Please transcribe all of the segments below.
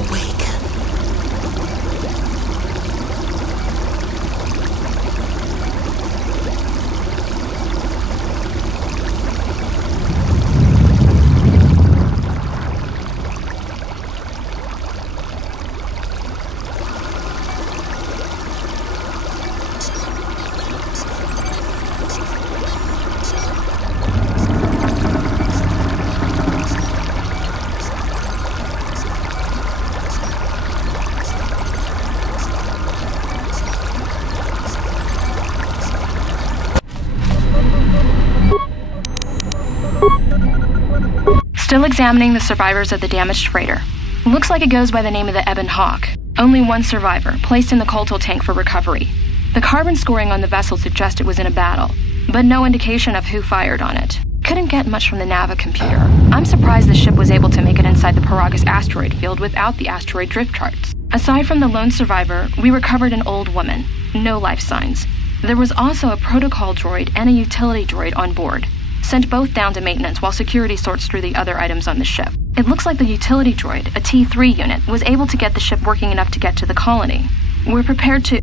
awaken. Still examining the survivors of the damaged freighter. Looks like it goes by the name of the Ebon Hawk. Only one survivor, placed in the KotOR tank for recovery. The carbon scoring on the vessel suggests it was in a battle, but no indication of who fired on it. Couldn't get much from the Nava computer. I'm surprised the ship was able to make it inside the Peragus asteroid field without the asteroid drift charts. Aside from the lone survivor, we recovered an old woman. No life signs. There was also a protocol droid and a utility droid on board. Sent both down to maintenance while security sorts through the other items on the ship. It looks like the utility droid, a T3 unit, was able to get the ship working enough to get to the colony. We're prepared to...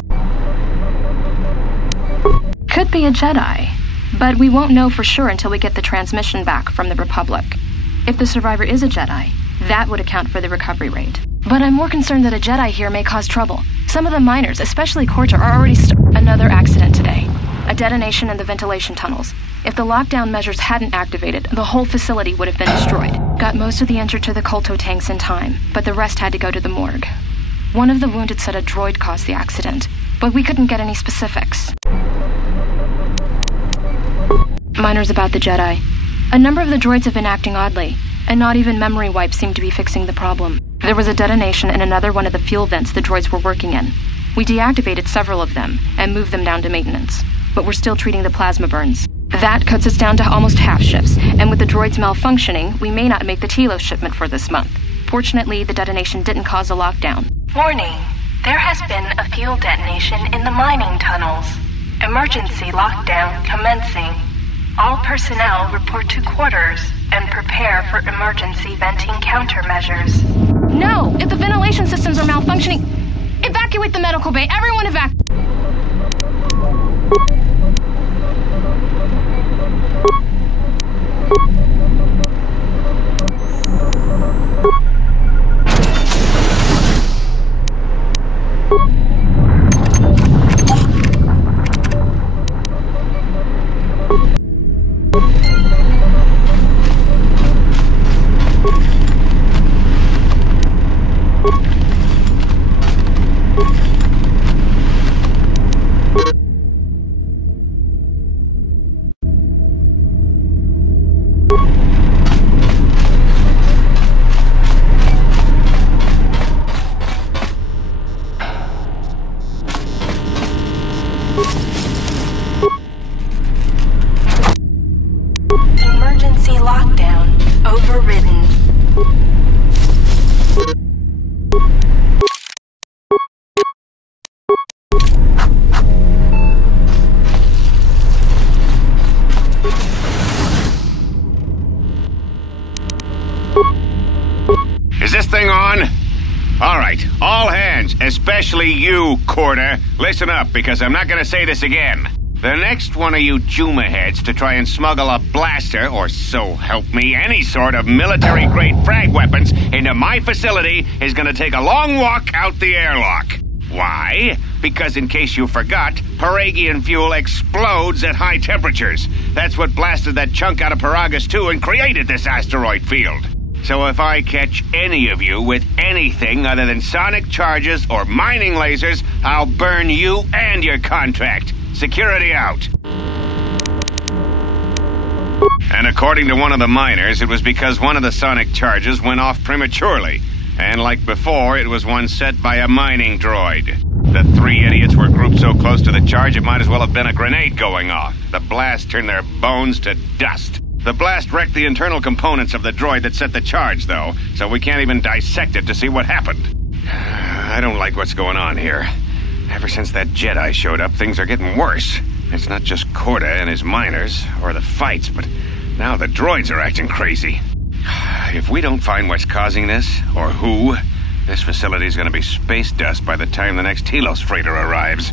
Could be a Jedi, but we won't know for sure until we get the transmission back from the Republic. If the survivor is a Jedi, that would account for the recovery rate. But I'm more concerned that a Jedi here may cause trouble. Some of the miners, especially KotOR, are already Another accident today. A detonation in the ventilation tunnels. If the lockdown measures hadn't activated, the whole facility would have been destroyed. Got most of the injured to the KotOR tanks in time, but the rest had to go to the morgue. One of the wounded said a droid caused the accident, but we couldn't get any specifics. Miners about the Jedi. A number of the droids have been acting oddly, and not even memory wipes seem to be fixing the problem. There was a detonation in another one of the fuel vents the droids were working in. We deactivated several of them and moved them down to maintenance, but we're still treating the plasma burns. That cuts us down to almost half shifts, and with the droids malfunctioning, we may not make the Telos shipment for this month. Fortunately, the detonation didn't cause a lockdown. Warning. There has been a fuel detonation in the mining tunnels. Emergency lockdown commencing. All personnel report to quarters and prepare for emergency venting countermeasures. No! If the ventilation systems are malfunctioning, evacuate the medical bay! Everyone evacuate! Emergency lockdown overridden. Is this thing on? All right, all hands, especially you, KotOR. Listen up, because I'm not gonna say this again. The next one of you Juma heads to try and smuggle a blaster, or so help me, any sort of military-grade frag weapons into my facility is gonna take a long walk out the airlock. Why? Because in case you forgot, Peragian fuel explodes at high temperatures. That's what blasted that chunk out of Peragus 2 and created this asteroid field. So if I catch any of you with anything other than sonic charges or mining lasers, I'll burn you and your contract. Security out. And according to one of the miners, it was because one of the sonic charges went off prematurely. And like before, it was one set by a mining droid. The three idiots were grouped so close to the charge it might as well have been a grenade going off. The blast turned their bones to dust. The blast wrecked the internal components of the droid that set the charge, though, so we can't even dissect it to see what happened. I don't like what's going on here. Ever since that Jedi showed up, things are getting worse. It's not just KotOR and his miners, or the fights, but now the droids are acting crazy. If we don't find what's causing this, or who, This facility's gonna be space dust by the time the next Telos freighter arrives.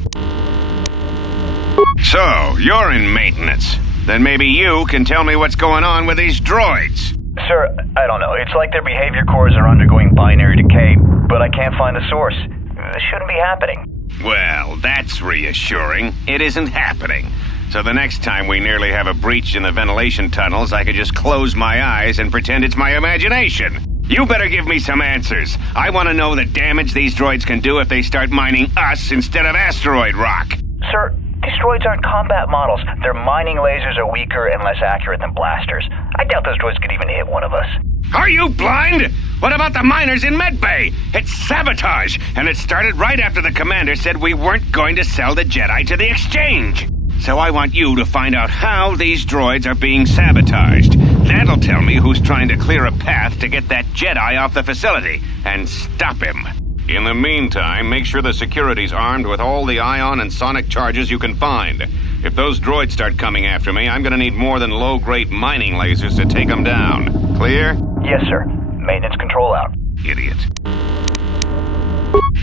So, you're in maintenance. Then maybe you can tell me what's going on with these droids. Sir, I don't know. It's like their behavior cores are undergoing binary decay, but I can't find the source. This shouldn't be happening. Well, that's reassuring. It isn't happening. So the next time we nearly have a breach in the ventilation tunnels, I could just close my eyes and pretend it's my imagination. You better give me some answers. I want to know the damage these droids can do if they start mining us instead of asteroid rock. Sir, these droids aren't combat models. Their mining lasers are weaker and less accurate than blasters. I doubt those droids could even hit one of us. Are you blind? What about the miners in Medbay? It's sabotage, and it started right after the commander said we weren't going to sell the Jedi to the exchange. So I want you to find out how these droids are being sabotaged. That'll tell me who's trying to clear a path to get that Jedi off the facility and stop him. In the meantime, make sure the security's armed with all the ion and sonic charges you can find. If those droids start coming after me, I'm gonna need more than low-grade mining lasers to take them down. Clear? Yes, sir. Maintenance control out. Idiot.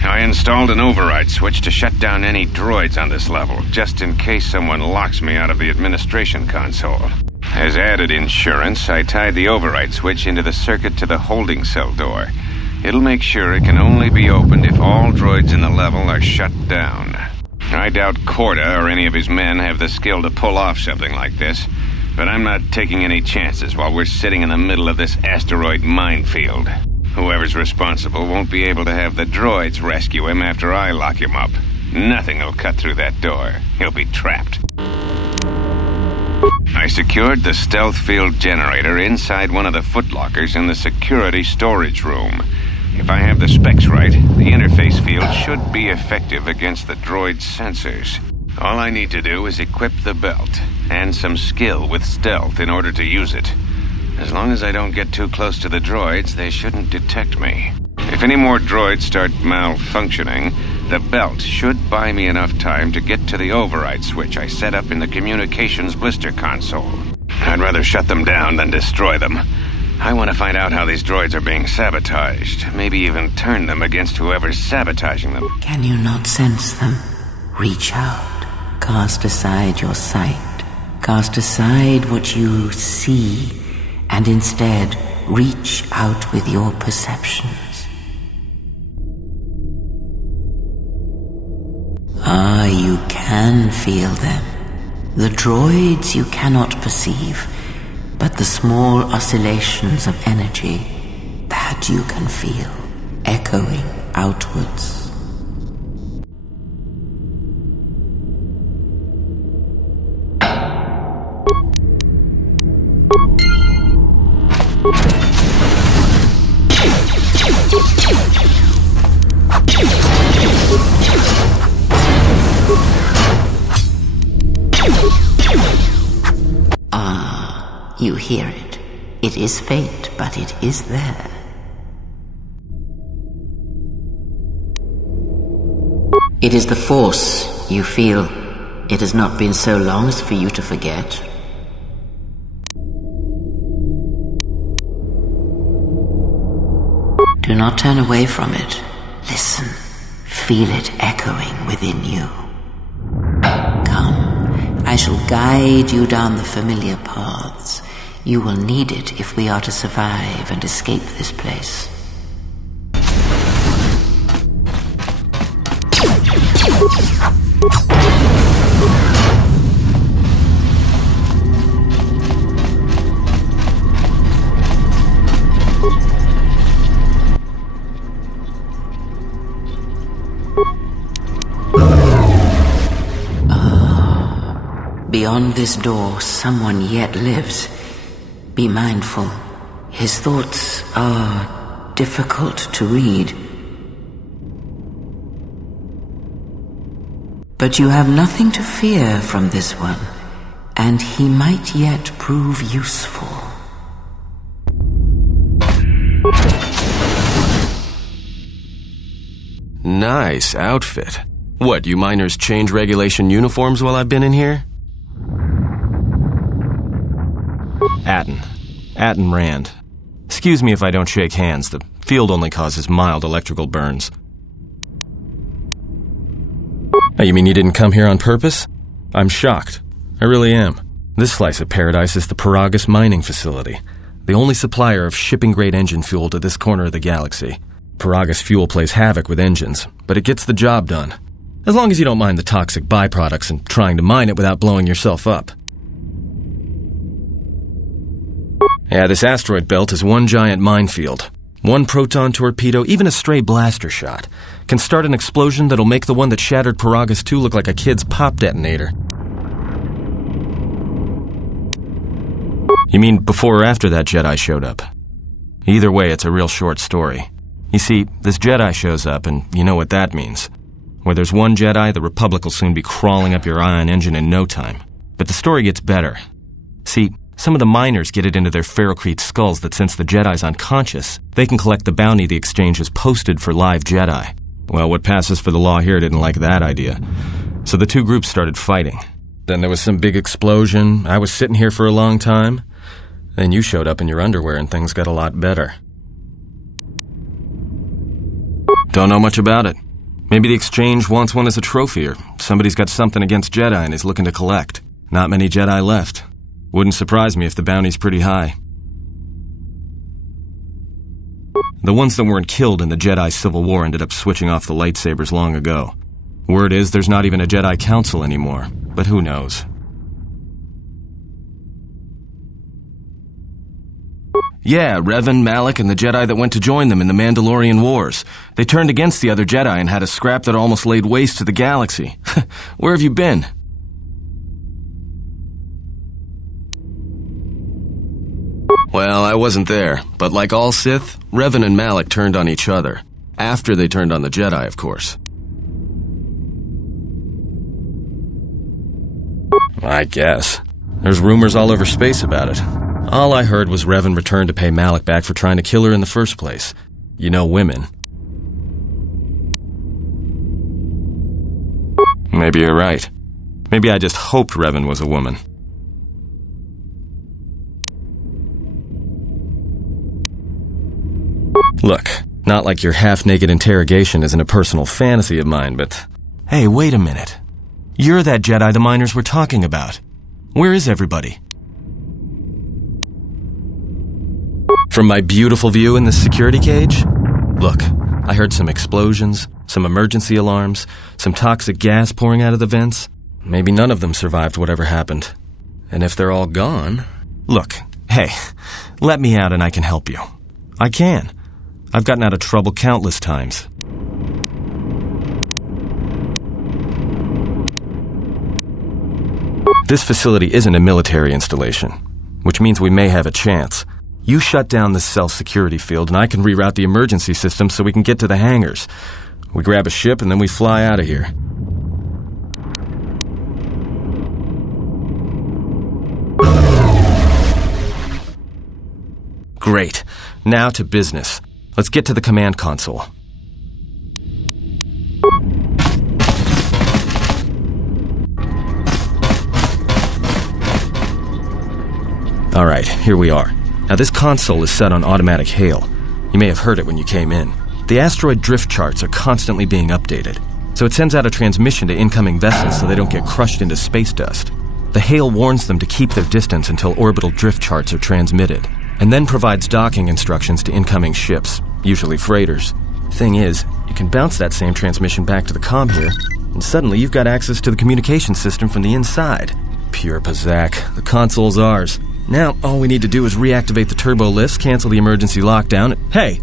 I installed an override switch to shut down any droids on this level, just in case someone locks me out of the administration console. As added insurance, I tied the override switch into the circuit to the holding cell door. It'll make sure it can only be opened if all droids in the level are shut down. I doubt KotOR or any of his men have the skill to pull off something like this, but I'm not taking any chances while we're sitting in the middle of this asteroid minefield. Whoever's responsible won't be able to have the droids rescue him after I lock him up. Nothing will cut through that door. He'll be trapped. I secured the stealth field generator inside one of the footlockers in the security storage room. If I have the specs right, the interface field should be effective against the droid's sensors. All I need to do is equip the belt, and some skill with stealth in order to use it. As long as I don't get too close to the droids, they shouldn't detect me. If any more droids start malfunctioning, the belt should buy me enough time to get to the override switch I set up in the communications blister console. I'd rather shut them down than destroy them. I want to find out how these droids are being sabotaged, maybe even turn them against whoever's sabotaging them. Can you not sense them? Reach out. Cast aside your sight. Cast aside what you see, and instead reach out with your perceptions. Ah, you can feel them. The droids you cannot perceive, but the small oscillations of energy, that you can feel, echoing outwards. Ah, you hear it. It is faint, but it is there. It is the Force, you feel. It has not been so long as for you to forget. Do not turn away from it. Listen. Feel it echoing within you. Come, I shall guide you down the familiar paths. You will need it if we are to survive and escape this place. Beyond this door, someone yet lives. Be mindful. His thoughts are difficult to read. But you have nothing to fear from this one, and he might yet prove useful. Nice outfit. What, you miners change regulation uniforms while I've been in here? Atten Rand. Excuse me if I don't shake hands. The field only causes mild electrical burns. Oh, you mean you didn't come here on purpose? I'm shocked. I really am. This slice of paradise is the Peragus mining facility, the only supplier of shipping-grade engine fuel to this corner of the galaxy. Peragus fuel plays havoc with engines, but it gets the job done. As long as you don't mind the toxic byproducts and trying to mine it without blowing yourself up. Yeah, this asteroid belt is one giant minefield. One proton torpedo, even a stray blaster shot, can start an explosion that'll make the one that shattered Peragus 2 look like a kid's pop detonator. You mean before or after that Jedi showed up? Either way, it's a real short story. You see, this Jedi shows up, and you know what that means. Where there's one Jedi, the Republic will soon be crawling up your ion engine in no time. But the story gets better. See, some of the miners get it into their ferrocrete skulls that since the Jedi's unconscious, they can collect the bounty the exchange has posted for live Jedi. Well, what passes for the law here didn't like that idea. So the two groups started fighting. Then there was some big explosion. I was sitting here for a long time. Then you showed up in your underwear and things got a lot better. Don't know much about it. Maybe the exchange wants one as a trophy, or somebody's got something against Jedi and is looking to collect. Not many Jedi left. Wouldn't surprise me if the bounty's pretty high. The ones that weren't killed in the Jedi Civil War ended up switching off the lightsabers long ago. Word is there's not even a Jedi Council anymore, but who knows? Yeah, Revan, Malak, and the Jedi that went to join them in the Mandalorian Wars. They turned against the other Jedi and had a scrap that almost laid waste to the galaxy. Where have you been? Well, I wasn't there, but like all Sith, Revan and Malak turned on each other. After they turned on the Jedi, of course. I guess. There's rumors all over space about it. All I heard was Revan returned to pay Malak back for trying to kill her in the first place. You know women. Maybe you're right. Maybe I just hoped Revan was a woman. Look, not like your half-naked interrogation isn't a personal fantasy of mine, but... Hey, wait a minute. You're that Jedi the miners were talking about. Where is everybody? From my beautiful view in this security cage? Look, I heard some explosions, some emergency alarms, some toxic gas pouring out of the vents. Maybe none of them survived whatever happened. And if they're all gone... Look, hey, let me out and I can help you. I can. I've gotten out of trouble countless times. This facility isn't a military installation, which means we may have a chance. You shut down this self-security field and I can reroute the emergency system so we can get to the hangars. We grab a ship and then we fly out of here. Great. Now to business. Let's get to the command console. Alright, here we are. Now this console is set on automatic hail. You may have heard it when you came in. The asteroid drift charts are constantly being updated, so it sends out a transmission to incoming vessels so they don't get crushed into space dust. The hail warns them to keep their distance until orbital drift charts are transmitted, and then provides docking instructions to incoming ships, usually freighters. Thing is, you can bounce that same transmission back to the comm here, and suddenly you've got access to the communication system from the inside. Pure Pazak. The console's ours. Now, all we need to do is reactivate the turbo lifts, cancel the emergency lockdown. Hey!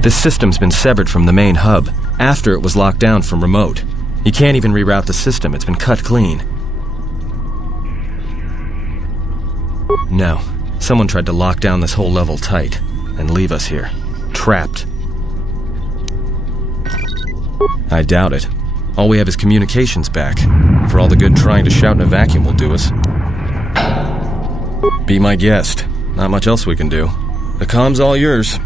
This system's been severed from the main hub, after it was locked down from remote. You can't even reroute the system, it's been cut clean. No, someone tried to lock down this whole level tight, and leave us here, trapped. I doubt it. All we have is communications back. For all the good trying to shout in a vacuum will do us. Be my guest. Not much else we can do. The comm's all yours.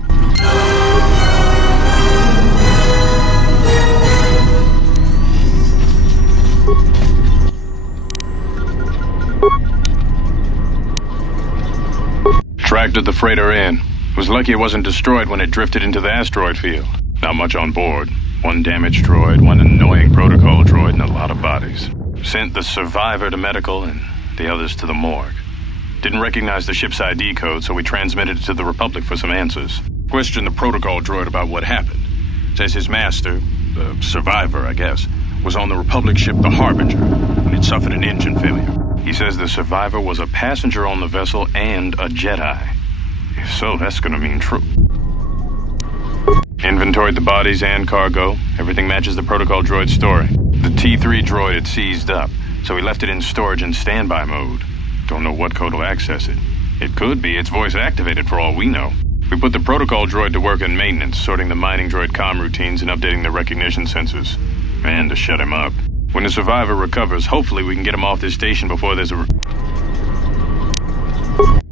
Tracted the freighter in. Was lucky it wasn't destroyed when it drifted into the asteroid field. Not much on board. One damaged droid, one annoying protocol droid, and a lot of bodies. Sent the survivor to medical and the others to the morgue. Didn't recognize the ship's ID code, so we transmitted it to the Republic for some answers. Questioned the protocol droid about what happened. Says his master, the survivor, I guess, was on the Republic ship the Harbinger, and it suffered an engine failure. He says the survivor was a passenger on the vessel and a Jedi. If so, that's gonna mean true. Inventoried the bodies and cargo. Everything matches the protocol droid's story. The T3 droid had seized up, so we left it in storage in standby mode. Don't know what code will access it. It could be it's voice activated for all we know. We put the protocol droid to work in maintenance, sorting the mining droid comm routines and updating the recognition sensors. And to shut him up. When the survivor recovers, hopefully we can get him off this station before there's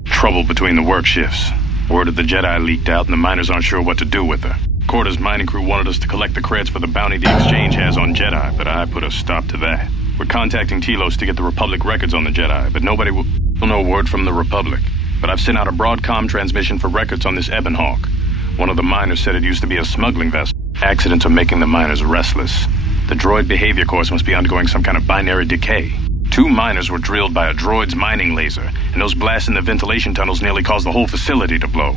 trouble between the work shifts. Word of the Jedi leaked out and the miners aren't sure what to do with her. KotOR's mining crew wanted us to collect the creds for the bounty the Exchange has on Jedi, but I put a stop to that. We're contacting Telos to get the Republic records on the Jedi, but nobody will know word from the Republic. But I've sent out a broadcom transmission for records on this Ebon Hawk. One of the miners said it used to be a smuggling vessel. Accidents are making the miners restless. The droid behavior course must be undergoing some kind of binary decay. 2 miners were drilled by a droid's mining laser, and those blasts in the ventilation tunnels nearly caused the whole facility to blow.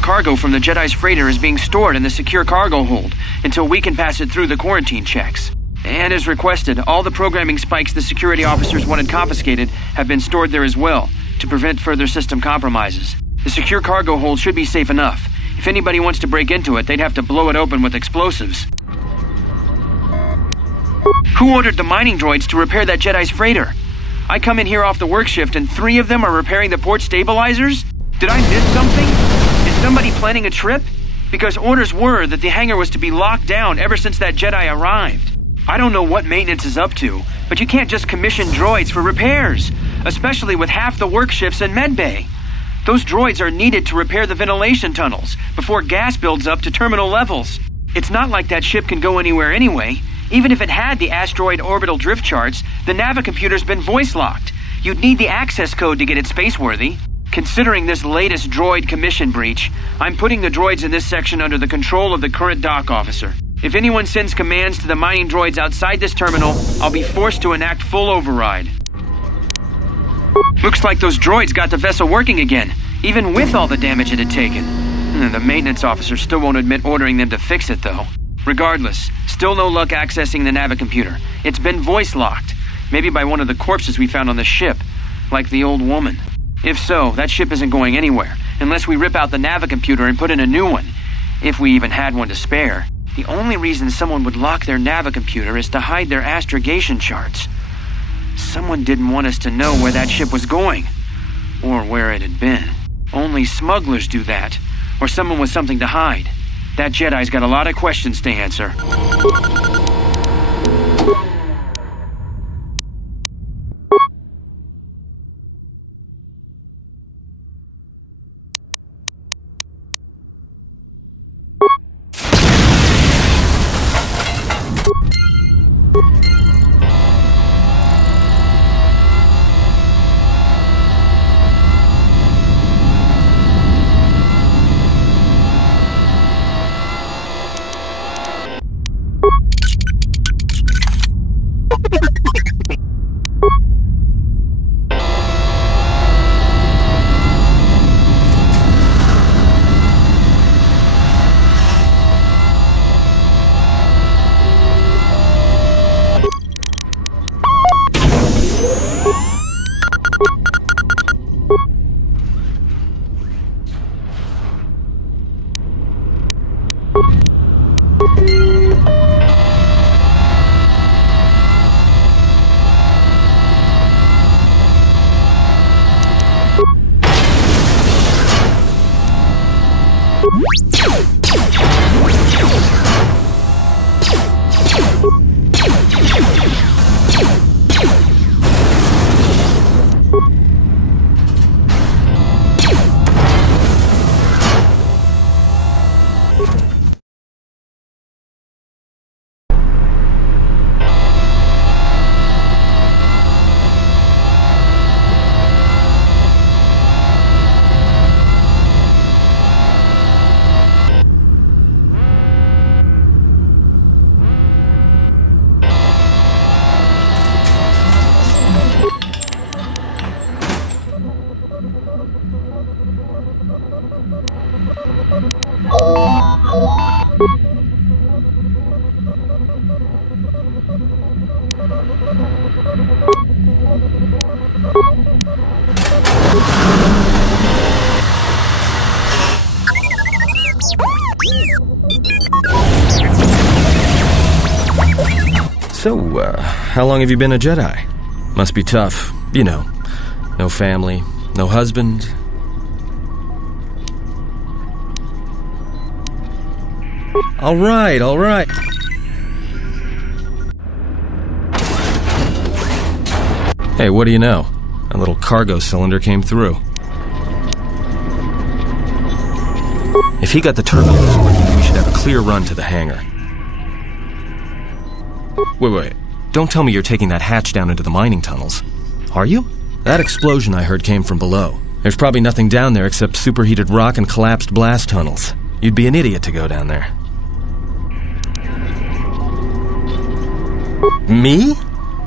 Cargo from the Jedi's freighter is being stored in the secure cargo hold until we can pass it through the quarantine checks. And as requested, all the programming spikes the security officers wanted confiscated have been stored there as well, to prevent further system compromises. The secure cargo hold should be safe enough. If anybody wants to break into it, they'd have to blow it open with explosives. Who ordered the mining droids to repair that Jedi's freighter? I come in here off the work shift and 3 of them are repairing the port stabilizers? Did I miss something? Is somebody planning a trip? Because orders were that the hangar was to be locked down ever since that Jedi arrived. I don't know what maintenance is up to, but you can't just commission droids for repairs, especially with half the work shifts in medbay. Those droids are needed to repair the ventilation tunnels before gas builds up to terminal levels. It's not like that ship can go anywhere anyway. Even if it had the asteroid orbital drift charts, the navicomputer's been voice-locked. You'd need the access code to get it spaceworthy. Considering this latest droid commission breach, I'm putting the droids in this section under the control of the current dock officer. If anyone sends commands to the mining droids outside this terminal, I'll be forced to enact full override. Looks like those droids got the vessel working again, even with all the damage it had taken. The maintenance officer still won't admit ordering them to fix it, though. Regardless, still no luck accessing the navicomputer. It's been voice-locked, maybe by one of the corpses we found on the ship, like the old woman. If so, that ship isn't going anywhere, unless we rip out the navicomputer and put in a new one, if we even had one to spare. The only reason someone would lock their navicomputer is to hide their astrogation charts. Someone didn't want us to know where that ship was going, or where it had been. Only smugglers do that, or someone with something to hide. That Jedi's got a lot of questions to answer. So, how long have you been a Jedi? Must be tough, you know. No family, no husband. All right. Hey, what do you know? A little cargo cylinder came through. If he got the terminals working, we should have a clear run to the hangar. Wait. Don't tell me you're taking that hatch down into the mining tunnels. Are you? That explosion I heard came from below. There's probably nothing down there except superheated rock and collapsed blast tunnels. You'd be an idiot to go down there. Me?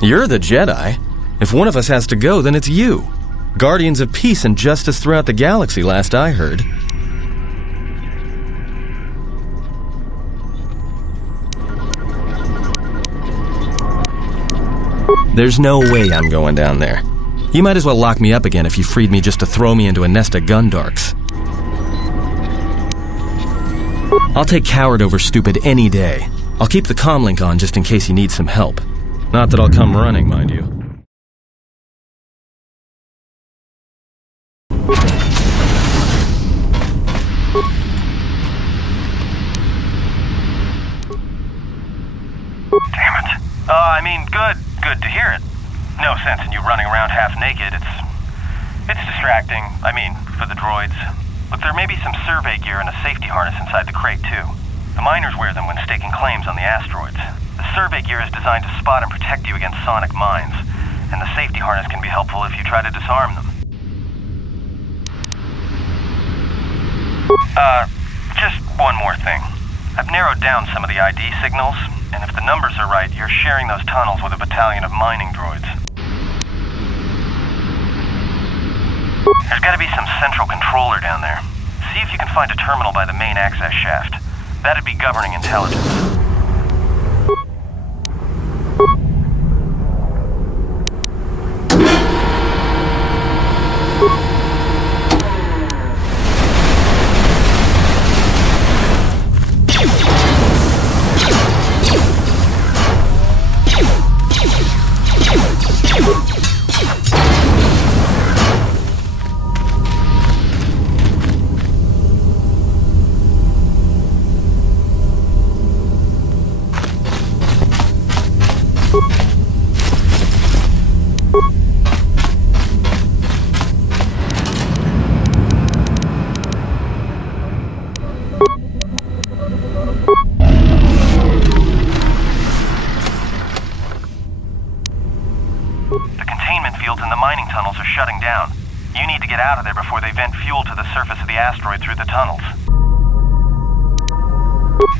You're the Jedi. If one of us has to go, then it's you. Guardians of peace and justice throughout the galaxy, last I heard. There's no way I'm going down there. You might as well lock me up again if you freed me just to throw me into a nest of gundarks. I'll take coward over stupid any day. I'll keep the comlink on just in case you need some help. Not that I'll come running, mind you. Damn it. Good to hear it. No sense in you running around half naked. It's distracting. For the droids. Look, there may be some survey gear and a safety harness inside the crate, too. The miners wear them when staking claims on the asteroids. The survey gear is designed to spot and protect you against sonic mines, and the safety harness can be helpful if you try to disarm them. Just one more thing. I've narrowed down some of the ID signals, and if the numbers are right, you're sharing those tunnels with a battalion of mining droids. There's gotta be some central controller down there. See if you can find a terminal by the main access shaft. That'd be governing intelligence. Out of there before they vent fuel to the surface of the asteroid through the tunnels.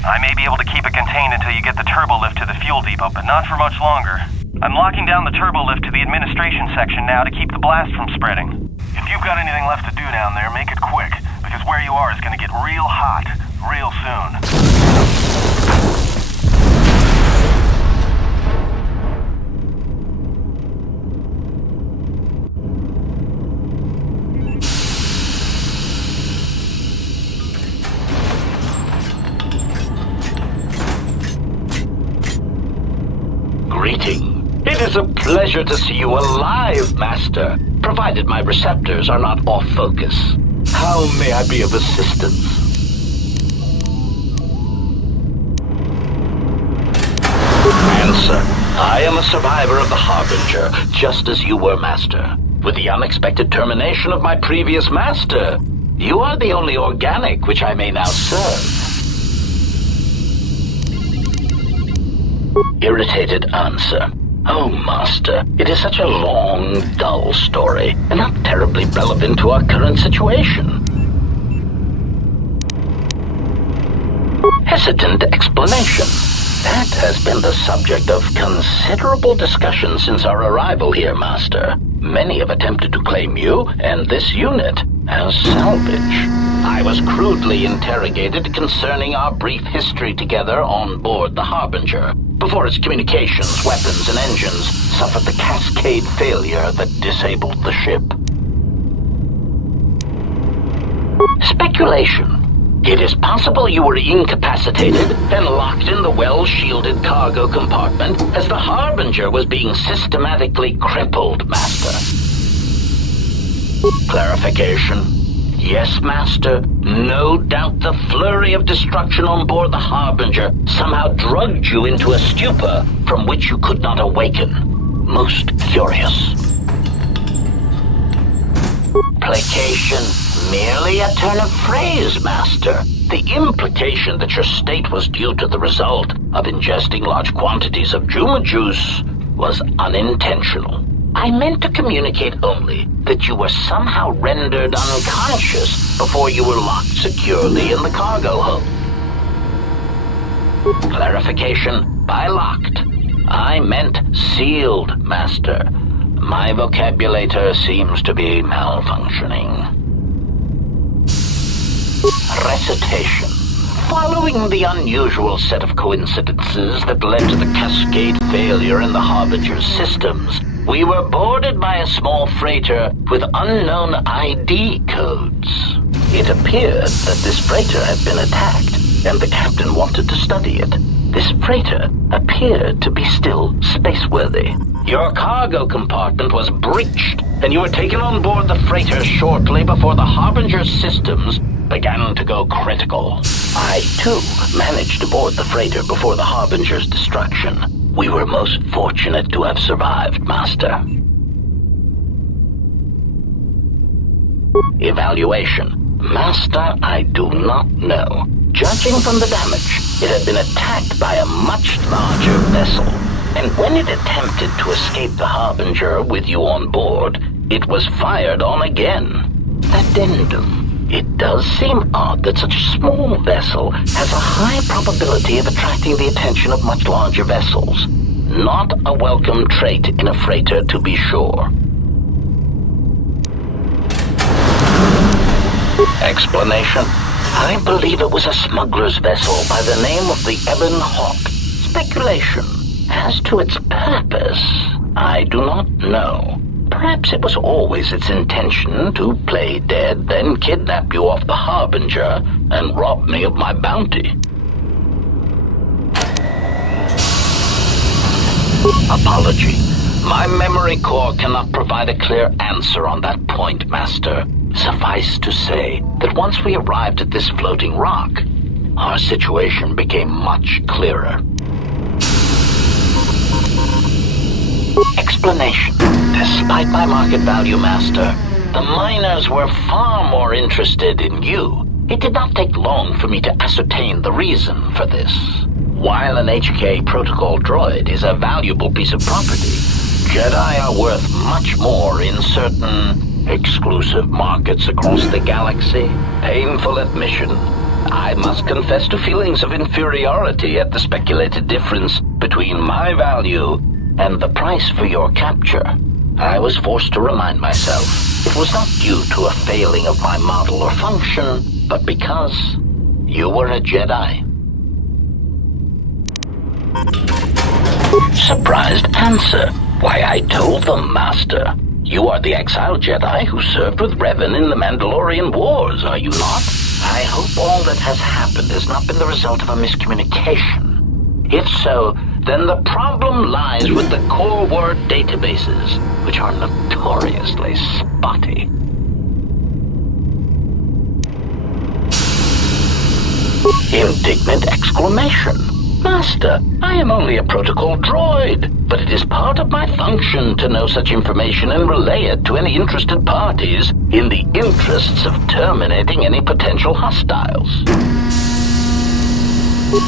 I may be able to keep it contained until you get the turbo lift to the fuel depot, but not for much longer. I'm locking down the turbo lift to the administration section now to keep the blast from spreading. If you've got anything left to do down there, make it quick, because where you are is going to get real hot real soon. It is a pleasure to see you alive, Master, provided my receptors are not off focus. How may I be of assistance? Answer. I am a survivor of the Harbinger, just as you were, Master. With the unexpected termination of my previous Master, you are the only organic which I may now serve. Irritated answer. Oh, Master, it is such a long, dull story, and not terribly relevant to our current situation. Hesitant explanation. That has been the subject of considerable discussion since our arrival here, Master. Many have attempted to claim you and this unit as salvage. I was crudely interrogated concerning our brief history together on board the Harbinger, before its communications, weapons, and engines suffered the cascade failure that disabled the ship. Speculation. It is possible you were incapacitated and locked in the well-shielded cargo compartment as the Harbinger was being systematically crippled, Master. Clarification. Yes, Master. No doubt the flurry of destruction on board the Harbinger somehow drugged you into a stupor from which you could not awaken. Most curious. Placation. Merely a turn of phrase, Master. The implication that your state was due to the result of ingesting large quantities of Juma juice was unintentional. I meant to communicate only that you were somehow rendered unconscious before you were locked securely in the cargo hold. Clarification, by locked, I meant sealed, Master. My vocabulator seems to be malfunctioning. Recitation. Following the unusual set of coincidences that led to the cascade failure in the Harbinger's systems, we were boarded by a small freighter with unknown ID codes. It appeared that this freighter had been attacked, and the captain wanted to study it. This freighter appeared to be still spaceworthy. Your cargo compartment was breached, and you were taken on board the freighter shortly before the Harbinger's systems began to go critical. I, too, managed to board the freighter before the Harbinger's destruction. We were most fortunate to have survived, Master. Evaluation. Master, I do not know. Judging from the damage, it had been attacked by a much larger vessel, and when it attempted to escape the Harbinger with you on board, it was fired on again. Addendum. It does seem odd that such a small vessel has a high probability of attracting the attention of much larger vessels. Not a welcome trait in a freighter, to be sure. Explanation. I believe it was a smuggler's vessel by the name of the Ebon Hawk. Speculation. As to its purpose, I do not know. Perhaps it was always its intention to play dead, then kidnap you off the Harbinger and rob me of my bounty. Apology. My memory core cannot provide a clear answer on that point, Master. Suffice to say that once we arrived at this floating rock, our situation became much clearer. Explanation. Despite my market value, Master, the miners were far more interested in you. It did not take long for me to ascertain the reason for this. While an HK protocol droid is a valuable piece of property, Jedi are worth much more in certain exclusive markets across the galaxy. Painful admission. I must confess to feelings of inferiority at the speculated difference between my value and the price for your capture. I was forced to remind myself it was not due to a failing of my model or function, but because you were a Jedi. Surprised answer. Why, I told them, Master. You are the exiled Jedi who served with Revan in the Mandalorian Wars, are you not? I hope all that has happened has not been the result of a miscommunication. If so, then the problem lies with the KotOR databases, which are notoriously spotty. Indignant exclamation. Master, I am only a protocol droid, but it is part of my function to know such information and relay it to any interested parties in the interests of terminating any potential hostiles.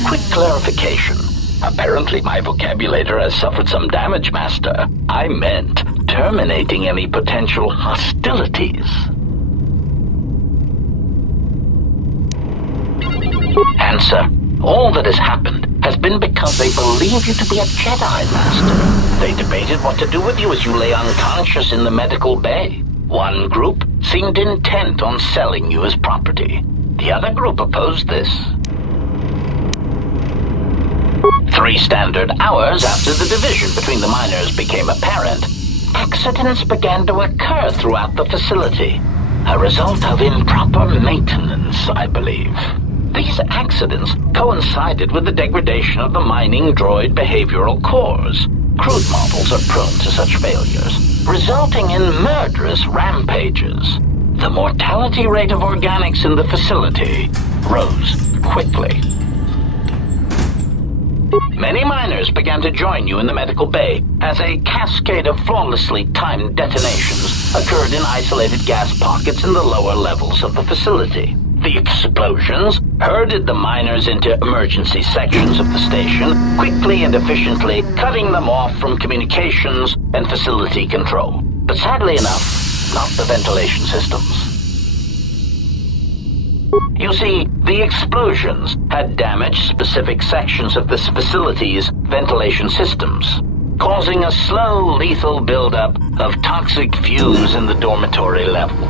Quick clarification. Apparently my vocabulator has suffered some damage, Master. I meant terminating any potential hostilities. Answer. All that has happened has been because they believe you to be a Jedi, Master. They debated what to do with you as you lay unconscious in the medical bay. One group seemed intent on selling you as property. The other group opposed this. 3 standard hours after the division between the miners became apparent, accidents began to occur throughout the facility. A result of improper maintenance, I believe. These accidents coincided with the degradation of the mining droid behavioral cores. Crude models are prone to such failures, resulting in murderous rampages. The mortality rate of organics in the facility rose quickly. Many miners began to join you in the medical bay as a cascade of flawlessly timed detonations occurred in isolated gas pockets in the lower levels of the facility. The explosions herded the miners into emergency sections of the station, quickly and efficiently cutting them off from communications and facility control. But sadly enough, not the ventilation systems. You see, the explosions had damaged specific sections of this facility's ventilation systems, causing a slow, lethal buildup of toxic fumes in the dormitory level.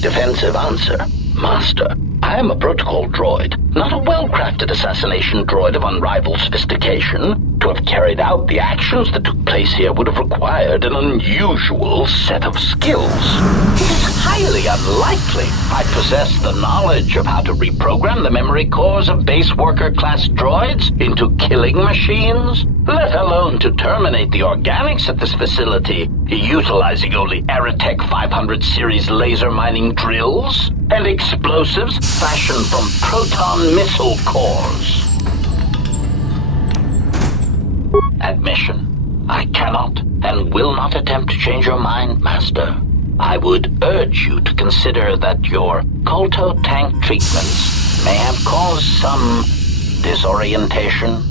Defensive answer. Master, I am a protocol droid, not a well-crafted assassination droid of unrivaled sophistication. To have carried out the actions that took place here would have required an unusual set of skills. It's highly unlikely I possess the knowledge of how to reprogram the memory cores of base worker class droids into killing machines, let alone to terminate the organics at this facility, utilizing only Aerotech 500 series laser mining drills and explosives fashioned from proton missile cores. Admission. I cannot and will not attempt to change your mind, Master. I would urge you to consider that your KotOR tank treatments may have caused some disorientation.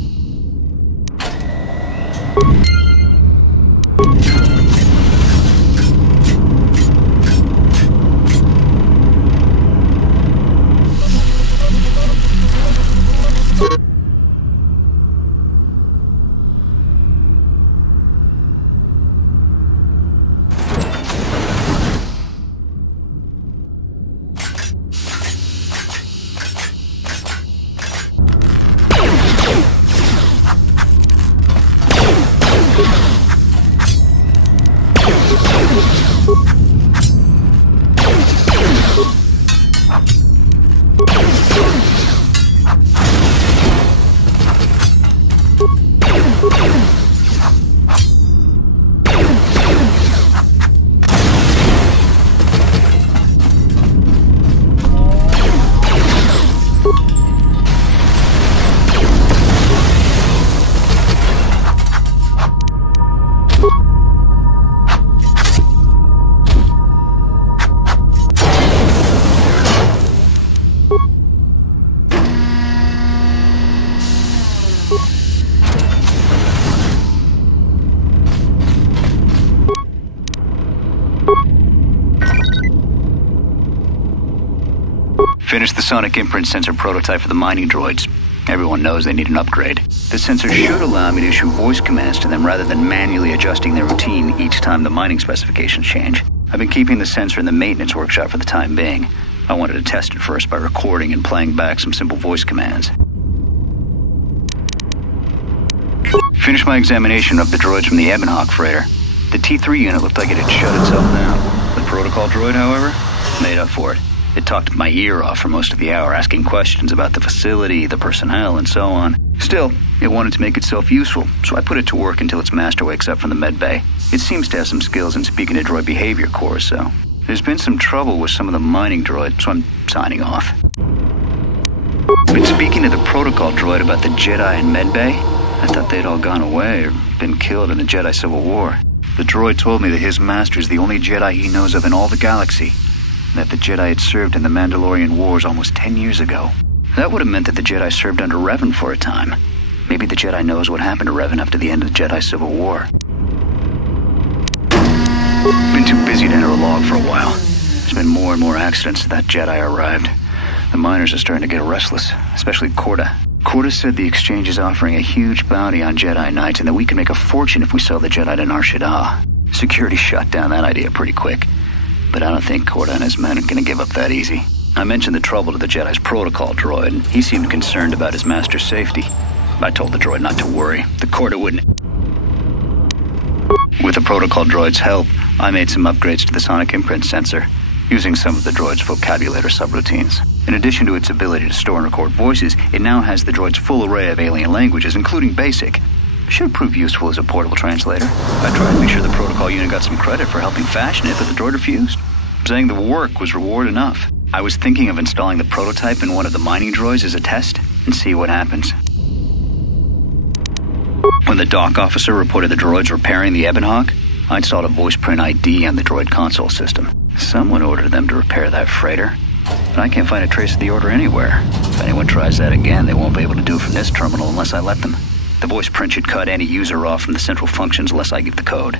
Finished the sonic imprint sensor prototype for the mining droids. Everyone knows they need an upgrade. The sensor should allow me to issue voice commands to them rather than manually adjusting their routine each time the mining specifications change. I've been keeping the sensor in the maintenance workshop for the time being. I wanted to test it first by recording and playing back some simple voice commands. Finished my examination of the droids from the Ebonhawk freighter. The T3 unit looked like it had shut itself down. The protocol droid, however, made up for it. It talked my ear off for most of the hour, asking questions about the facility, the personnel, and so on. Still, it wanted to make itself useful, so I put it to work until its master wakes up from the med bay. It seems to have some skills in speaking to droid behavior cores, so there's been some trouble with some of the mining droids, so I'm signing off. Been speaking to the protocol droid about the Jedi and med bay. I thought they'd all gone away or been killed in the Jedi Civil War. The droid told me that his master is the only Jedi he knows of in all the galaxy, and that the Jedi had served in the Mandalorian Wars almost 10 years ago. That would have meant that the Jedi served under Revan for a time. Maybe the Jedi knows what happened to Revan after the end of the Jedi Civil War. Been too busy to enter a log for a while. There's been more and more accidents since that Jedi arrived. The miners are starting to get restless, especially KotOR. KotOR said the exchange is offering a huge bounty on Jedi Knights and that we can make a fortune if we sell the Jedi to Nar Shaddaa. Security shot down that idea pretty quick, but I don't think KotOR and his men are going to give up that easy. I mentioned the trouble to the Jedi's protocol droid, and he seemed concerned about his master's safety. I told the droid not to worry. The KotOR wouldn't. With the protocol droid's help, I made some upgrades to the sonic imprint sensor, using some of the droid's vocabulator subroutines. In addition to its ability to store and record voices, it now has the droid's full array of alien languages, including Basic. Should prove useful as a portable translator. I tried to make sure the protocol unit got some credit for helping fashion it, but the droid refused, saying the work was reward enough. I was thinking of installing the prototype in one of the mining droids as a test and see what happens. When the dock officer reported the droids repairing the Ebonhawk, I installed a voice print ID on the droid console system. Someone ordered them to repair that freighter, but I can't find a trace of the order anywhere. If anyone tries that again, they won't be able to do it from this terminal unless I let them. The voice print should cut any user off from the central functions unless I give the code.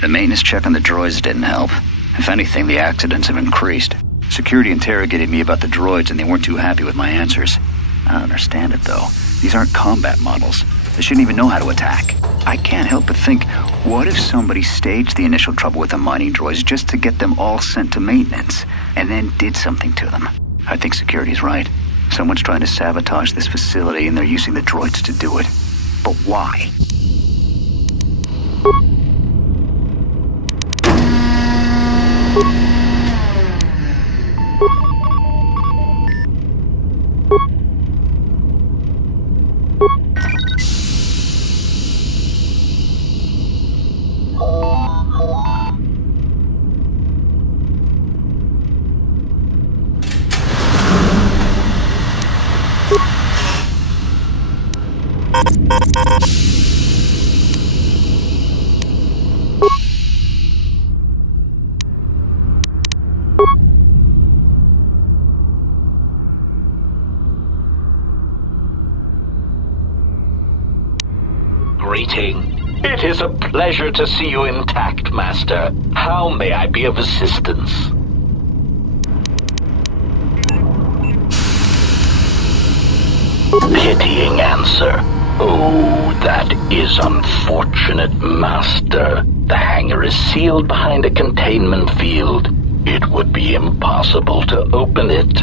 The maintenance check on the droids didn't help. If anything, the accidents have increased. Security interrogated me about the droids and they weren't too happy with my answers. I don't understand it, though. These aren't combat models. They shouldn't even know how to attack. I can't help but think, what if somebody staged the initial trouble with the mining droids just to get them all sent to maintenance, and then did something to them? I think security's right. Someone's trying to sabotage this facility and they're using the droids to do it. But why? Greeting. It is a pleasure to see you intact, Master. How may I be of assistance? Pitying answer. Oh, that is unfortunate, Master. The hangar is sealed behind a containment field. It would be impossible to open it.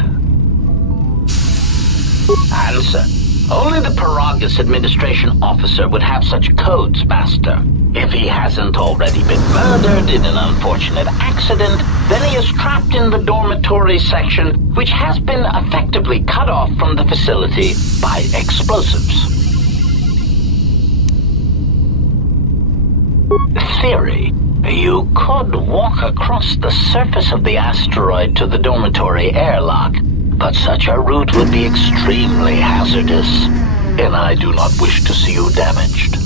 Answer. Only the Peragus administration officer would have such codes, Master. If he hasn't already been murdered in an unfortunate accident, then he is trapped in the dormitory section, which has been effectively cut off from the facility by explosives. Theory. You could walk across the surface of the asteroid to the dormitory airlock, but such a route would be extremely hazardous, and I do not wish to see you damaged.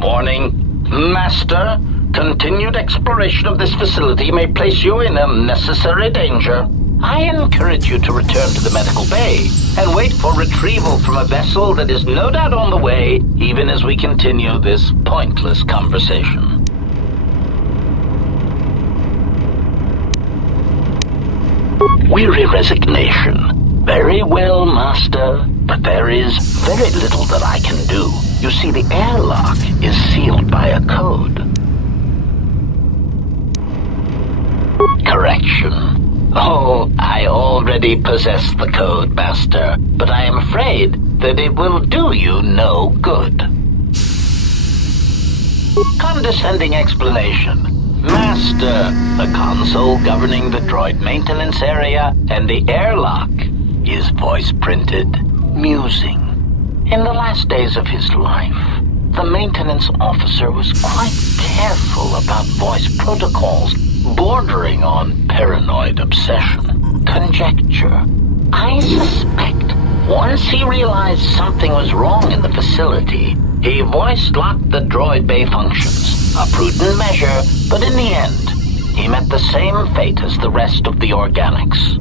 Warning, Master. Continued exploration of this facility may place you in unnecessary danger. I encourage you to return to the medical bay and wait for retrieval from a vessel that is no doubt on the way, even as we continue this pointless conversation. Weary resignation. Very well, Master, but there is very little that I can do. You see, the airlock is sealed by a code. Correction. Oh, I already possess the code, Master, but I am afraid that it will do you no good. Condescending explanation. Master, the console governing the droid maintenance area and the airlock is voice-printed musing. In the last days of his life, the maintenance officer was quite careful about voice protocols, bordering on paranoid obsession. Conjecture. I suspect once he realized something was wrong in the facility, he voice-locked the droid bay functions. A prudent measure, but in the end, he met the same fate as the rest of the organics.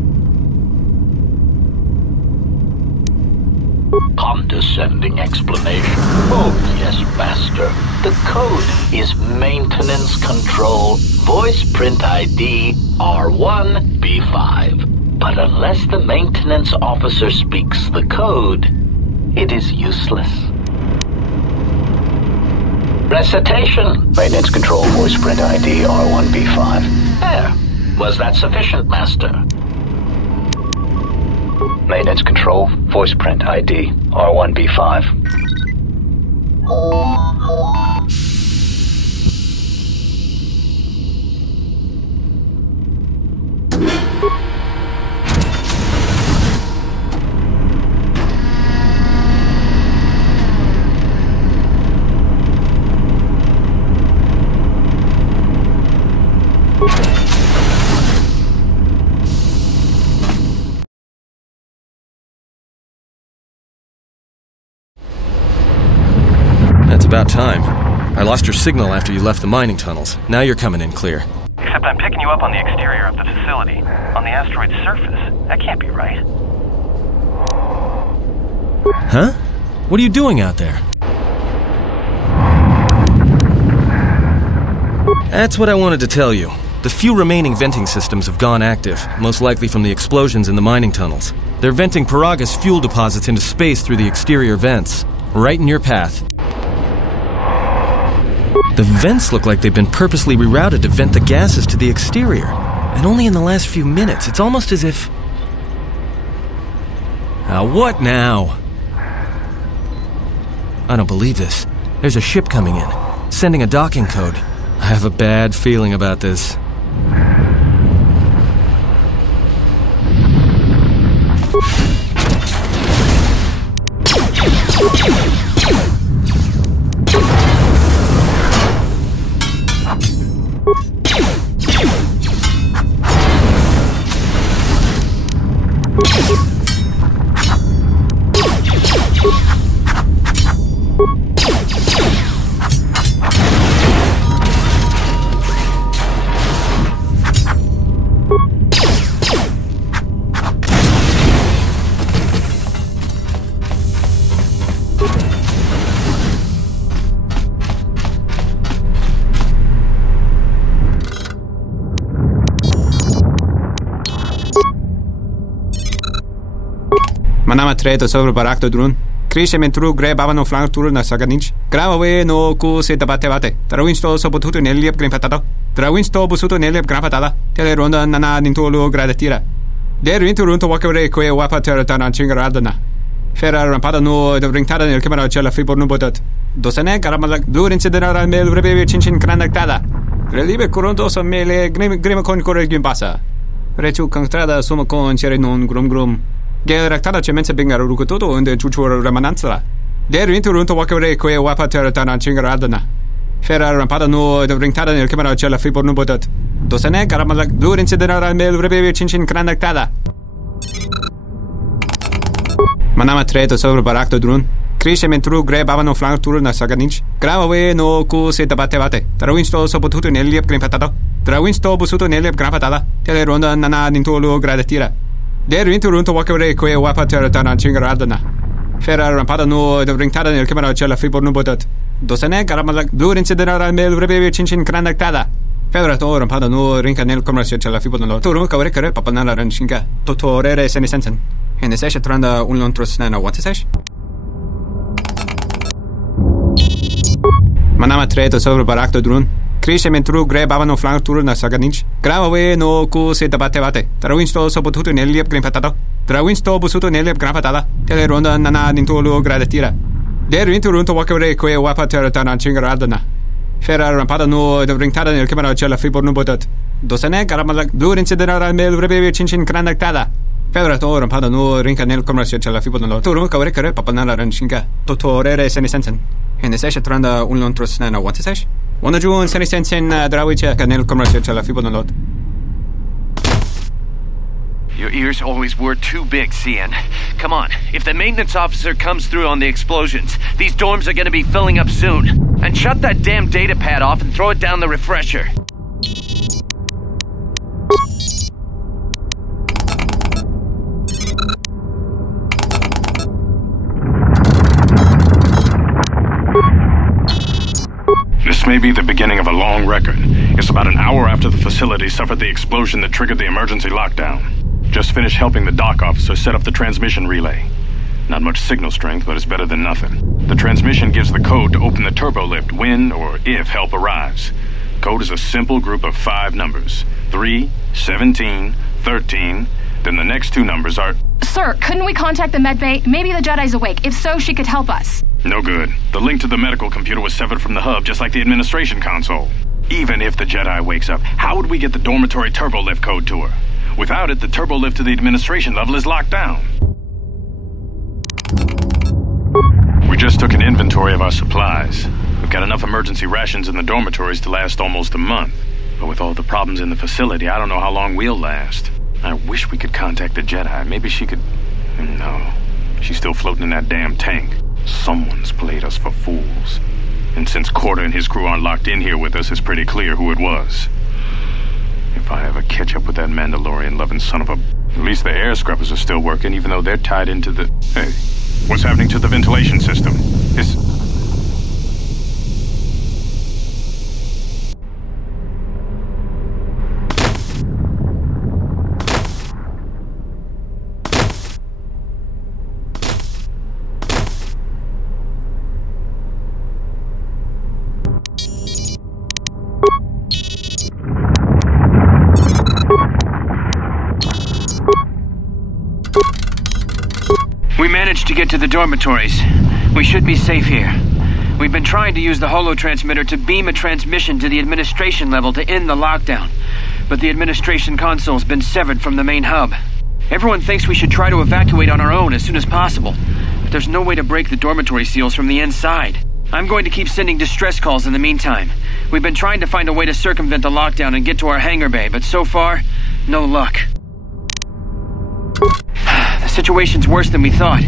Condescending explanation. Oh, yes, Master. The code is Maintenance Control Voice Print ID R1B5. But unless the maintenance officer speaks the code, it is useless. Recitation. Maintenance Control Voice Print ID R1B5. There. Was that sufficient, Master? Maintenance Control Voice Print ID R1B5. That's about time. I lost your signal after you left the mining tunnels. Now you're coming in clear. Except I'm picking you up on the exterior of the facility, on the asteroid's surface. That can't be right. Huh? What are you doing out there? That's what I wanted to tell you. The few remaining venting systems have gone active, most likely from the explosions in the mining tunnels. They're venting Peragus fuel deposits into space through the exterior vents, right in your path. The vents look like they've been purposely rerouted to vent the gases to the exterior. And only in the last few minutes, it's almost as if... what now? I don't believe this. There's a ship coming in, sending a docking code. I have a bad feeling about this. Manama treto sobre barakto drun. Krishe mentru gre babano flank tur na saganich. Grave no ku se tabate bate. Trawinsto so potuto neliep grimpatato. Trawinsto busuto neliep grampatada. Tele ronda nana nintolo gradatira. Der winterunto wakere kwe wapatera tana chingaradana. Fera rampada no de ringtada nel camera cella fibor no botat. Dosane karamalak blur incidera mel rebe chinchin kranaktada. Relibe coronto so mele grima con corre gimbasa. Rechu contrada sumo con chere non grum. Geraktada cemense bingaro rukototo unde chuchura ramananza. Der winterunto wakere kwe wapatera tana chingaradana. Fera rampada no de ringtada nel camera cella fibor no botat. Dosane karamalak blur incidera mel rebe chinchin kranaktada. Manama treto sobre barakto drun. Krishe mentru gre babano flank tur na saganich. Grave no ku se tabate bate. Trawinsto so potuto neliep grimpatato. Trawinsto busuto neliep grampatada. Tele ronda nana nintolo gradatira. Der winterunto wakere kwe wapatera tana chingaradana. Fera rampada no de ringtada nel camera cella fibor no botat. Dosane karamalak blur incidera mel rebe chinchin kranaktada. Fera to rampada no rinka nel camera cella fibor no. Turu kawre kare papanala ranchinka. Totorere senisensen. En es tranda un lontros na what is es? Manama treto sobre barakto drun. Krishe mentru gre babano flank tur na saganich. Grave no ku se tabate bate. Trawinsto so potuto neliep grimpatato. Trawinsto busuto neliep grampatada. Tele ronda nana nintolo gradatira. Der winterunto wakere kwe wapatera tana chingaradana. Fera rampada no de ringtada nel camera cella fibor no botat. Dosane karamalak blur incidera mel rebe chinchin kranaktada. Fera to rampada no rinka nel camera cella fibor no. Turu kawre kare papanala ranchinka. Totorere senisensen. En es tranda un lontros na what is es? One June senisensen drawiche nel camera cella fibor no. Your ears always were too big, CN. Come on, if the maintenance officer comes through on the explosions, these dorms are gonna be filling up soon. And shut that damn data pad off and throw it down the refresher. This may be the beginning of a long record. It's about an hour after the facility suffered the explosion that triggered the emergency lockdown. Just finished helping the dock officer set up the transmission relay. Not much signal strength, but it's better than nothing. The transmission gives the code to open the turbo lift when or if help arrives. Code is a simple group of 5 numbers. 3, 17, 13. Then the next 2 numbers are... Sir, couldn't we contact the medbay? Maybe the Jedi's awake. If so, she could help us. No good. The link to the medical computer was severed from the hub, just like the administration console. Even if the Jedi wakes up, how would we get the dormitory turbo lift code to her? Without it, the turbo lift to the administration level is locked down. We just took an inventory of our supplies. We've got enough emergency rations in the dormitories to last almost a month. But with all the problems in the facility, I don't know how long we'll last. I wish we could contact the Jedi. Maybe she could... No. She's still floating in that damn tank. Someone's played us for fools. And since KotOR and his crew aren't locked in here with us, it's pretty clear who it was. If I ever catch up with that Mandalorian-loving son of a... At least the air scrubbers are still working, even though they're tied into the... Hey, what's happening to the ventilation system? We managed to get to the dormitories. We should be safe here. We've been trying to use the holo-transmitter to beam a transmission to the administration level to end the lockdown, but the administration console's been severed from the main hub. Everyone thinks we should try to evacuate on our own as soon as possible, but there's no way to break the dormitory seals from the inside. I'm going to keep sending distress calls in the meantime. We've been trying to find a way to circumvent the lockdown and get to our hangar bay, but so far, no luck. The situation's worse than we thought.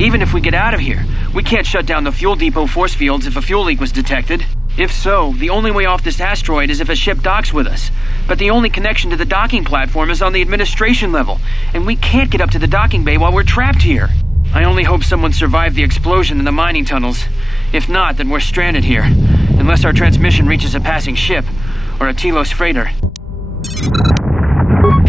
Even if we get out of here, we can't shut down the fuel depot force fields if a fuel leak was detected. If so, the only way off this asteroid is if a ship docks with us. But the only connection to the docking platform is on the administration level, and we can't get up to the docking bay while we're trapped here. I only hope someone survived the explosion in the mining tunnels. If not, then we're stranded here, unless our transmission reaches a passing ship, or a Telos freighter.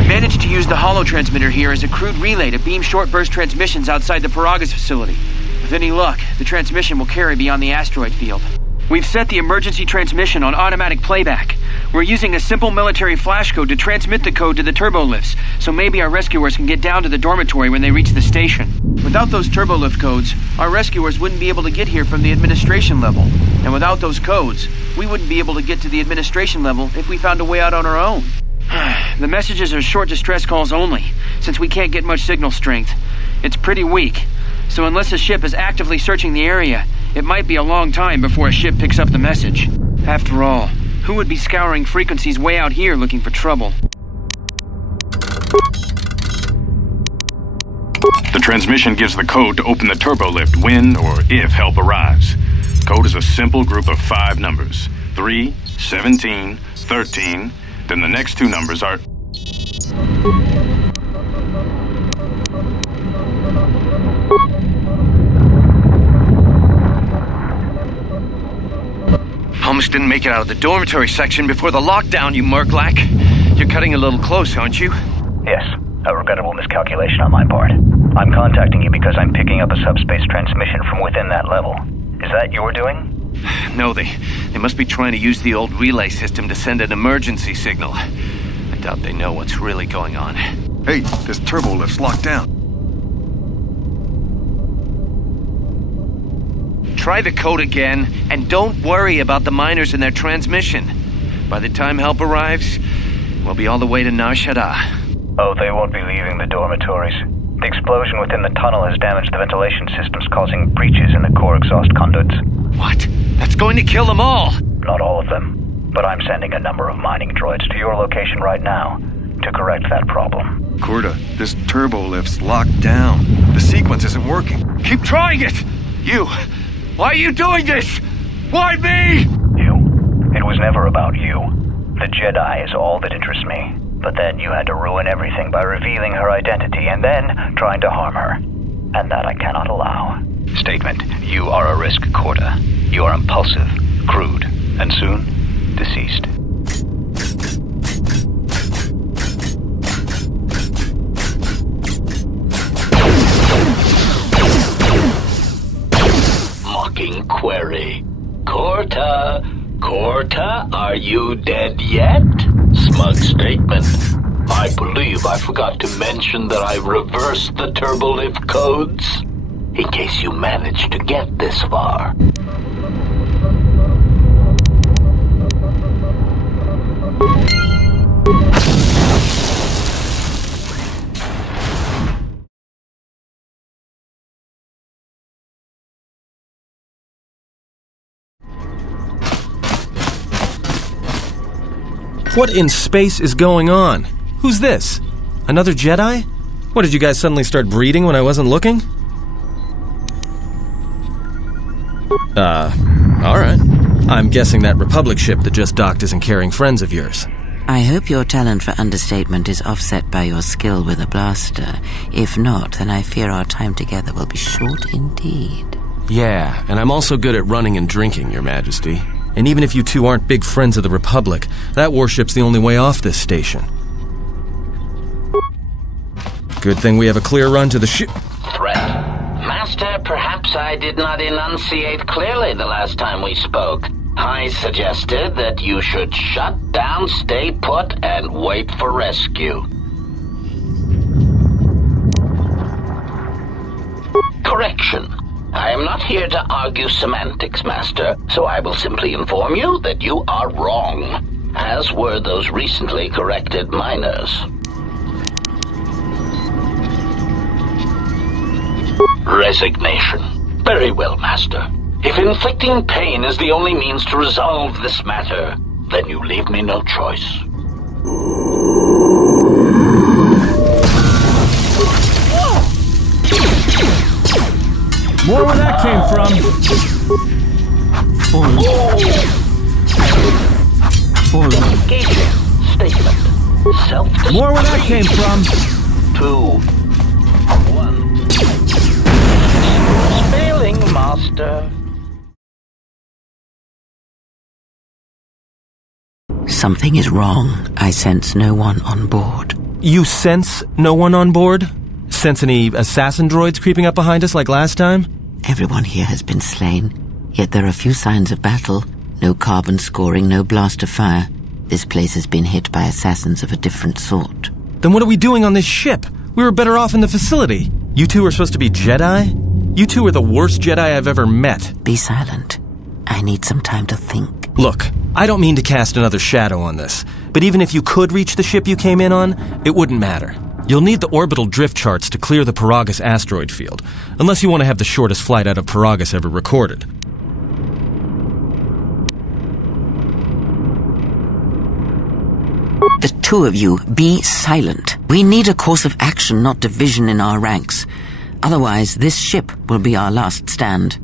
Managed to use the holo-transmitter here as a crude relay to beam short-burst transmissions outside the Peragus facility. With any luck, the transmission will carry beyond the asteroid field. We've set the emergency transmission on automatic playback. We're using a simple military flash code to transmit the code to the turbolifts, so maybe our rescuers can get down to the dormitory when they reach the station. Without those turbolift codes, our rescuers wouldn't be able to get here from the administration level. And without those codes, we wouldn't be able to get to the administration level if we found a way out on our own. The messages are short distress calls only, since we can't get much signal strength. It's pretty weak, so unless a ship is actively searching the area, it might be a long time before a ship picks up the message. After all, who would be scouring frequencies way out here looking for trouble? The transmission gives the code to open the turbolift when or if help arrives. Code is a simple group of 5 numbers. 3, 17, 13, then the next 2 numbers are... Almost didn't make it out of the dormitory section before the lockdown, you Murklack. You're cutting a little close, aren't you? Yes, a regrettable miscalculation on my part. I'm contacting you because I'm picking up a subspace transmission from within that level. Is that your doing? No, they must be trying to use the old relay system to send an emergency signal. I doubt they know what's really going on. Hey, this turbo lift's locked down. Try the code again, and don't worry about the miners and their transmission. By the time help arrives, we'll be all the way to Nar Shaddaa. Oh, they won't be leaving the dormitories. The explosion within the tunnel has damaged the ventilation systems, causing breaches in the core exhaust conduits. What? That's going to kill them all! Not all of them, but I'm sending a number of mining droids to your location right now to correct that problem. KotOR, this turbo lift's locked down. The sequence isn't working. Keep trying it! You! Why are you doing this? Why me? You. It was never about you. The Jedi is all that interests me. But then you had to ruin everything by revealing her identity and then trying to harm her. And that I cannot allow. Statement. You are a risk, KotOR. You are impulsive, crude, and soon, deceased. Mocking query. KotOR, are you dead yet? Smug statement. I believe I forgot to mention that I reversed the turbolift codes. In case you managed to get this far. What in space is going on? Who's this? Another Jedi? What, did you guys suddenly start breeding when I wasn't looking? Alright. I'm guessing that Republic ship that just docked isn't carrying friends of yours. I hope your talent for understatement is offset by your skill with a blaster. If not, then I fear our time together will be short indeed. Yeah, and I'm also good at running and drinking, Your Majesty. And even if you two aren't big friends of the Republic, that warship's the only way off this station. Good thing we have a clear run to the ship. Threat. Master, perhaps I did not enunciate clearly the last time we spoke. I suggested that you should shut down, stay put, and wait for rescue. Correction. I am not here to argue semantics, Master, so I will simply inform you that you are wrong, as were those recently corrected miners. Resignation. Very well, Master. If inflicting pain is the only means to resolve this matter, then you leave me no choice. More where that came from. Engaging. Statement. Self-destruction. More where that came from. 2, 1. Failing, Master. Something is wrong. I sense no one on board. You sense no one on board? Sense any assassin droids creeping up behind us like last time? Everyone here has been slain, yet there are few signs of battle. No carbon scoring, no blast of fire. This place has been hit by assassins of a different sort. Then what are we doing on this ship? We were better off in the facility. You two are supposed to be Jedi? You two are the worst Jedi I've ever met. Be silent. I need some time to think. Look, I don't mean to cast another shadow on this, but even if you could reach the ship you came in on, it wouldn't matter. You'll need the orbital drift charts to clear the Peragus asteroid field, unless you want to have the shortest flight out of Peragus ever recorded. The two of you, be silent. We need a course of action, not division in our ranks. Otherwise, this ship will be our last stand.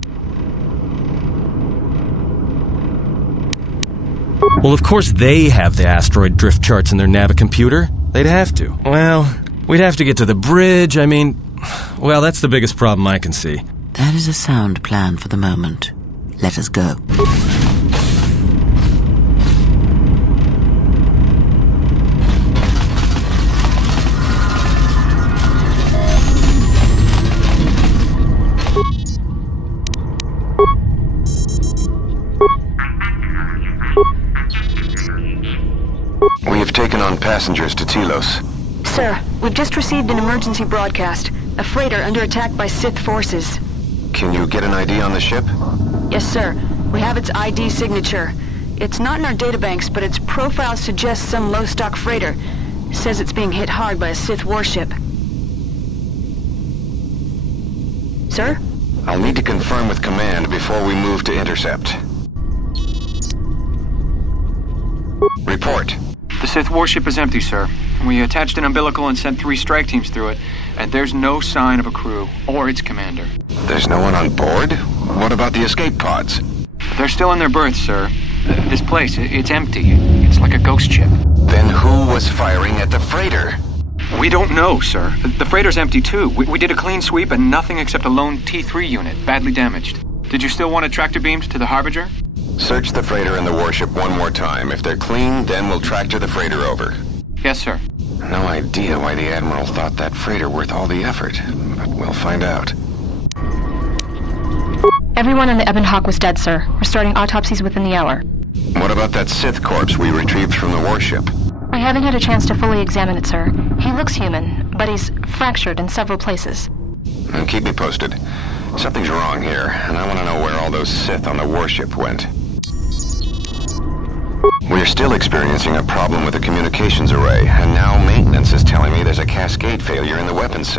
Well, of course they have the asteroid drift charts in their navicomputer. They'd have to. Well, we'd have to get to the bridge. Well, that's the biggest problem I can see. That is a sound plan for the moment. Let us go. We have taken on passengers to Telos. Sir, we've just received an emergency broadcast. A freighter under attack by Sith forces. Can you get an ID on the ship? Yes, sir. We have its ID signature. It's not in our databanks, but its profile suggests some low-stock freighter. Says it's being hit hard by a Sith warship. Sir? I'll need to confirm with command before we move to intercept. Report. The Sith warship is empty, sir. We attached an umbilical and sent 3 strike teams through it, and there's no sign of a crew or its commander. There's no one on board? What about the escape pods? They're still in their berths, sir. This place, it's empty. It's like a ghost ship. Then who was firing at the freighter? We don't know, sir. The freighter's empty, too. We did a clean sweep and nothing except a lone T3 unit, badly damaged. Did you still want a tractor beamed to the Harbinger? Search the freighter and the warship one more time. If they're clean, then we'll tractor the freighter over. Yes, sir. No idea why the Admiral thought that freighter worth all the effort, but we'll find out. Everyone on the Ebon Hawk was dead, sir. We're starting autopsies within the hour. What about that Sith corpse we retrieved from the warship? We haven't had a chance to fully examine it, sir. He looks human, but he's fractured in several places. And keep me posted. Something's wrong here, and I want to know where all those Sith on the warship went. We're still experiencing a problem with the communications array, and now maintenance is telling me there's a cascade failure in the weapons.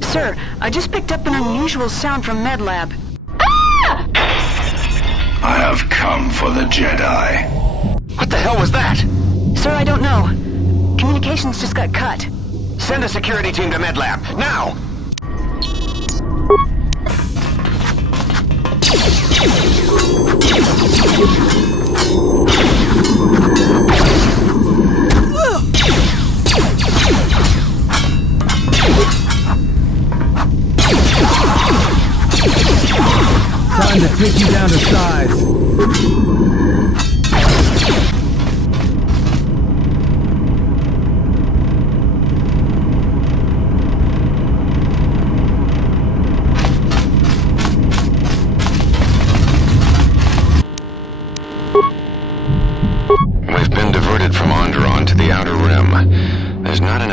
Sir, I just picked up an unusual sound from MedLab. Ah! I have come for the Jedi. What the hell was that? Sir, I don't know. Communications just got cut. Send a security team to MedLab, now! Time to take you down to size.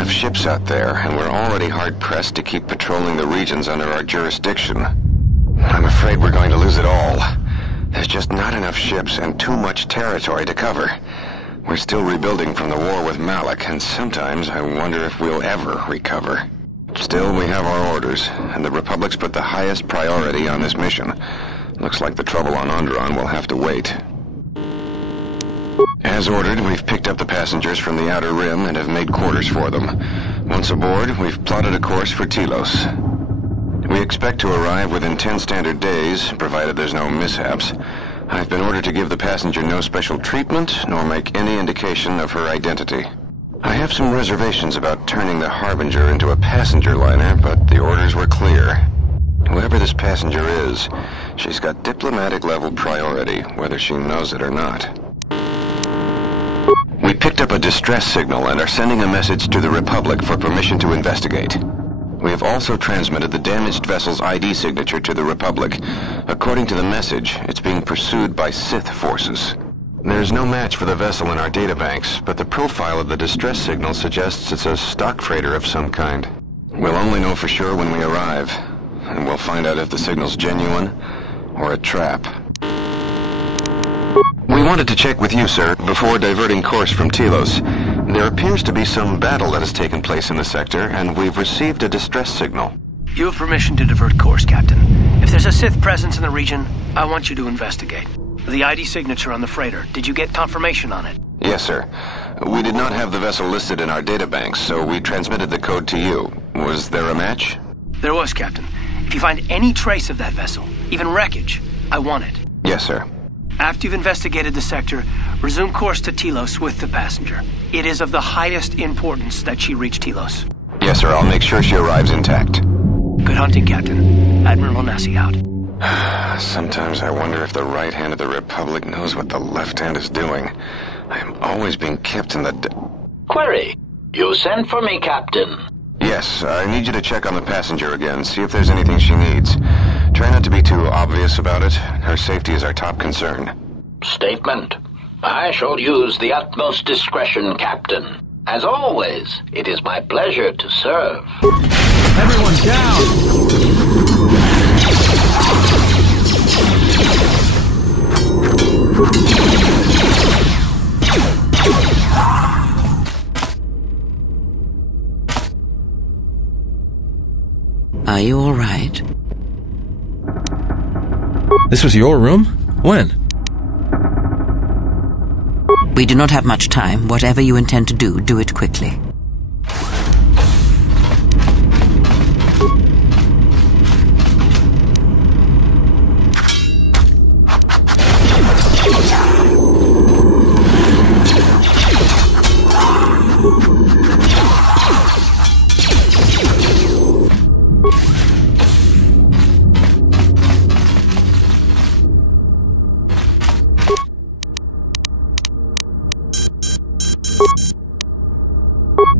Ships out there, and we're already hard-pressed to keep patrolling the regions under our jurisdiction. I'm afraid we're going to lose it all. There's just not enough ships and too much territory to cover. We're still rebuilding from the war with Malak, and sometimes I wonder if we'll ever recover. Still, we have our orders, and the Republic's put the highest priority on this mission. Looks like the trouble on Onderon will have to wait. As ordered, we've picked up the passengers from the Outer Rim and have made quarters for them. Once aboard, we've plotted a course for Telos. We expect to arrive within 10 standard days, provided there's no mishaps. I've been ordered to give the passenger no special treatment, nor make any indication of her identity. I have some reservations about turning the Harbinger into a passenger liner, but the orders were clear. Whoever this passenger is, she's got diplomatic level priority, whether she knows it or not. We picked up a distress signal and are sending a message to the Republic for permission to investigate. We have also transmitted the damaged vessel's ID signature to the Republic. According to the message, it's being pursued by Sith forces. There's no match for the vessel in our databanks, but the profile of the distress signal suggests it's a stock freighter of some kind. We'll only know for sure when we arrive, and we'll find out if the signal's genuine or a trap. We wanted to check with you, sir, before diverting course from Telos. There appears to be some battle that has taken place in the sector, and we've received a distress signal. You have permission to divert course, Captain. If there's a Sith presence in the region, I want you to investigate. The ID signature on the freighter, did you get confirmation on it? Yes, sir. We did not have the vessel listed in our databanks, so we transmitted the code to you. Was there a match? There was, Captain. If you find any trace of that vessel, even wreckage, I want it. Yes, sir. After you've investigated the sector, resume course to Telos with the passenger. It is of the highest importance that she reach Telos. Yes, sir. I'll make sure she arrives intact. Good hunting, Captain. Admiral Onasi out. Sometimes I wonder if the right hand of the Republic knows what the left hand is doing. I am always being kept in the... Query. You sent for me, Captain. Yes, I need you to check on the passenger again, see if there's anything she needs. Try not to be too obvious about it. Her safety is our top concern. Statement. I shall use the utmost discretion, Captain. As always, it is my pleasure to serve. Everyone down! Are you all right? This was your room? When? We do not have much time. Whatever you intend to do, do it quickly.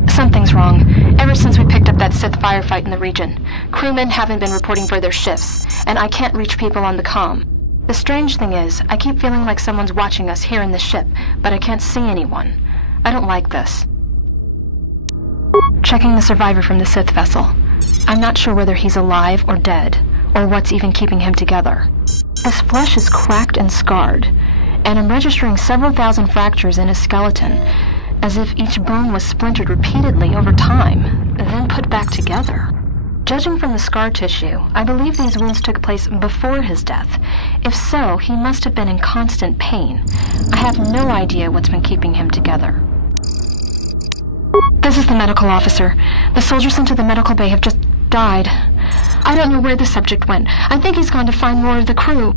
Something's wrong. Ever since we picked up that Sith firefight in the region, crewmen haven't been reporting for their shifts, and I can't reach people on the comm. The strange thing is, I keep feeling like someone's watching us here in the ship, but I can't see anyone. I don't like this. Checking the survivor from the Sith vessel. I'm not sure whether he's alive or dead, or what's even keeping him together. His flesh is cracked and scarred, and I'm registering several thousand fractures in his skeleton, as if each bone was splintered repeatedly over time, then put back together. Judging from the scar tissue, I believe these wounds took place before his death. If so, he must have been in constant pain. I have no idea what's been keeping him together. This is the medical officer. The soldiers sent to the medical bay have just died. I don't know where the subject went. I think he's gone to find more of the crew.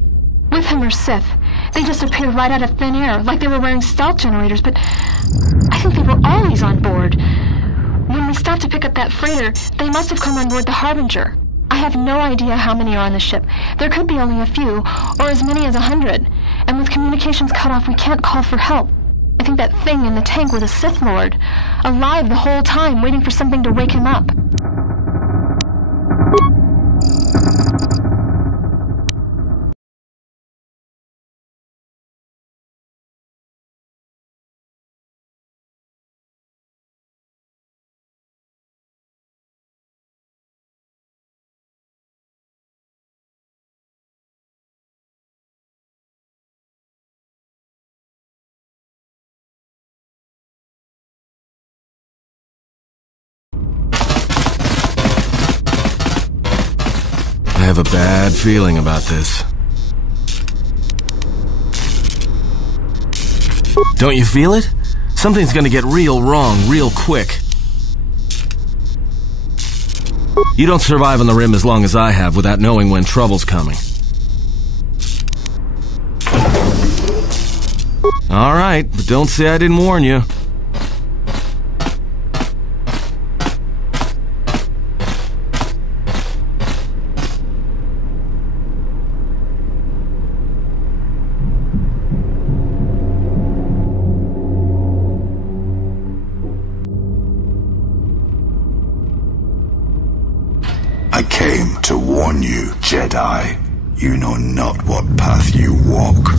With him are Sith. They just appeared right out of thin air, like they were wearing stealth generators, but I think they were always on board. When we stopped to pick up that freighter, they must have come on board the Harbinger. I have no idea how many are on the ship. There could be only a few, or as many as 100. And with communications cut off, we can't call for help. I think that thing in the tank was a Sith Lord, alive the whole time, waiting for something to wake him up. have a bad feeling about this. Don't you feel it? Something's gonna get real wrong real quick. You don't survive on the rim as long as I have without knowing when trouble's coming. All right, but don't say I didn't warn you. I came to warn you, Jedi. You know not what path you walk.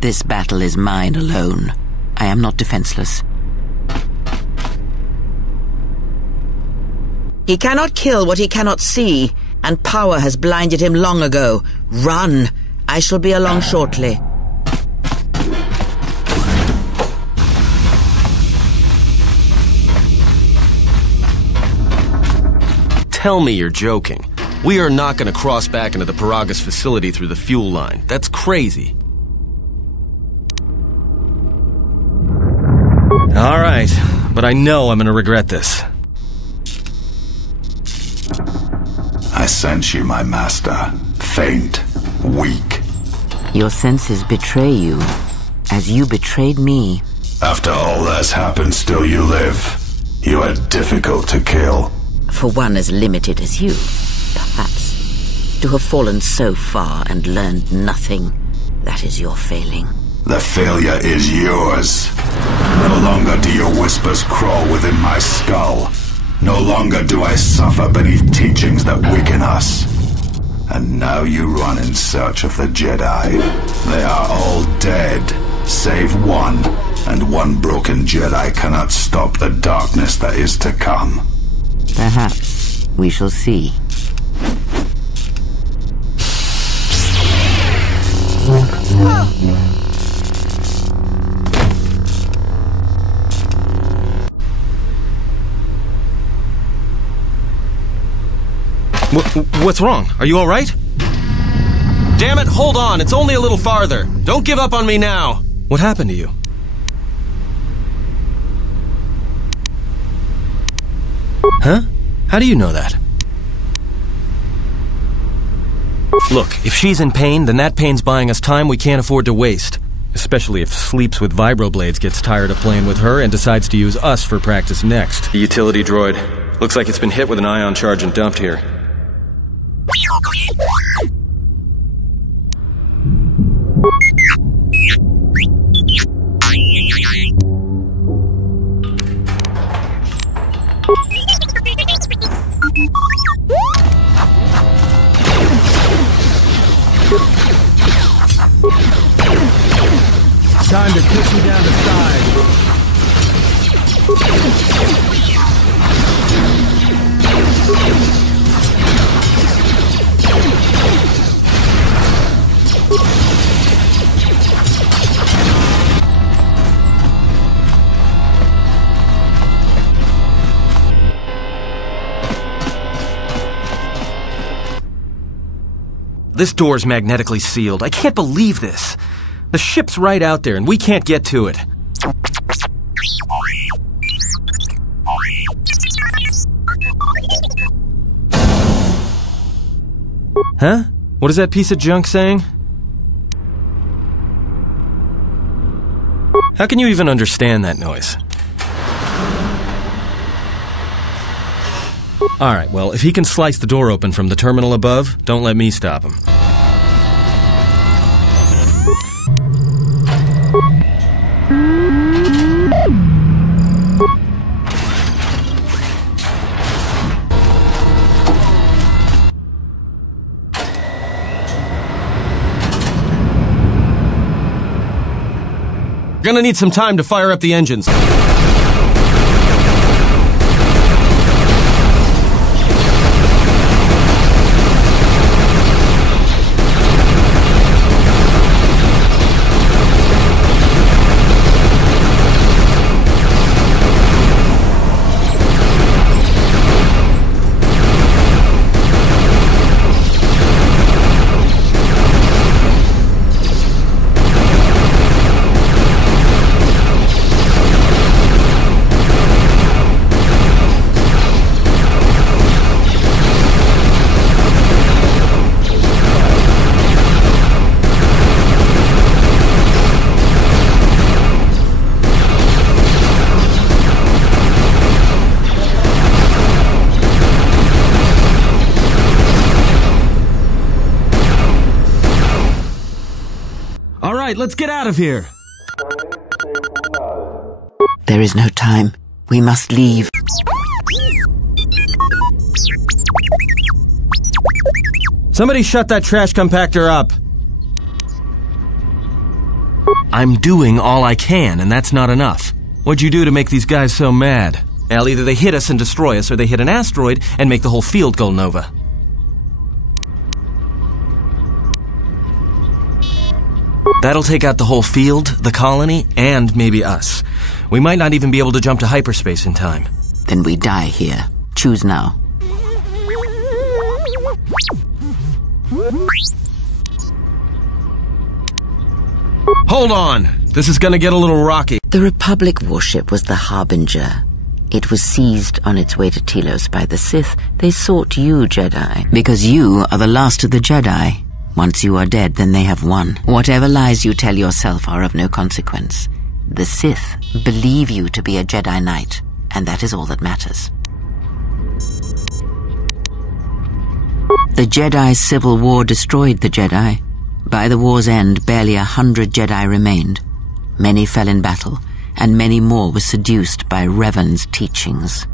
This battle is mine alone. I am not defenseless. He cannot kill what he cannot see, and power has blinded him long ago. Run! I shall be along shortly. Tell me you're joking. We are not going to cross back into the Peragus facility through the fuel line. That's crazy. All right, but I know I'm going to regret this. I sense you, my master. Faint, weak. Your senses betray you, as you betrayed me. After all that's happened, still you live. You are difficult to kill. For one as limited as you, perhaps. To have fallen so far and learned nothing, that is your failing. The failure is yours. No longer do your whispers crawl within my skull. No longer do I suffer beneath teachings that weaken us. And now you run in search of the Jedi. They are all dead, save one. And one broken Jedi cannot stop the darkness that is to come. Perhaps we shall see. What's wrong? Are you all right? Damn it, hold on. It's only a little farther. Don't give up on me now. What happened to you? Huh? How do you know that? Look, if she's in pain, then that pain's buying us time we can't afford to waste. Especially if Sleeps with Vibroblades gets tired of playing with her and decides to use us for practice next. The utility droid. Looks like it's been hit with an ion charge and dumped here. Time to kick you down the side. This door's magnetically sealed. I can't believe this. The ship's right out there, and we can't get to it. Huh? What is that piece of junk saying? How can you even understand that noise? Alright, well, if he can slice the door open from the terminal above, don't let me stop him. Gonna need some time to fire up the engines. right, let's get out of here. There is no time. We must leave. Somebody shut that trash compactor up. I'm doing all I can, and that's not enough. What'd you do to make these guys so mad? Well, either they hit us and destroy us, or they hit an asteroid and make the whole field go nova. That'll take out the whole field, the colony, and maybe us. We might not even be able to jump to hyperspace in time. Then we die here. Choose now. Hold on! This is gonna get a little rocky. The Republic warship was the Harbinger. It was seized on its way to Telos by the Sith. They sought you, Jedi, because you are the last of the Jedi. Once you are dead, then they have won. Whatever lies you tell yourself are of no consequence. The Sith believe you to be a Jedi Knight, and that is all that matters. The Jedi Civil War destroyed the Jedi. By the war's end, barely 100 Jedi remained. Many fell in battle, and many more were seduced by Revan's teachings.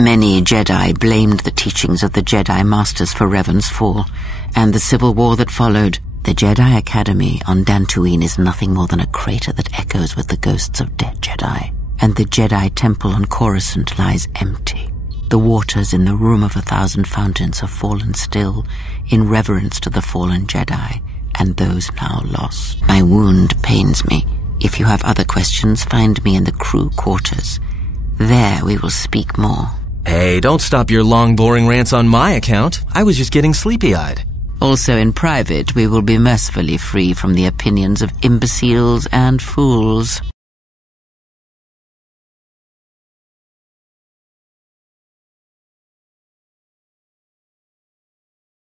Many Jedi blamed the teachings of the Jedi Masters for Revan's fall, and the civil war that followed. The Jedi Academy on Dantooine is nothing more than a crater that echoes with the ghosts of dead Jedi, and the Jedi Temple on Coruscant lies empty. The waters in the Room of 1,000 Fountains have fallen still in reverence to the fallen Jedi and those now lost. My wound pains me. If you have other questions, find me in the crew quarters. There we will speak more. Hey, don't stop your long, boring rants on my account. I was just getting sleepy-eyed. Also in private, we will be mercifully free from the opinions of imbeciles and fools.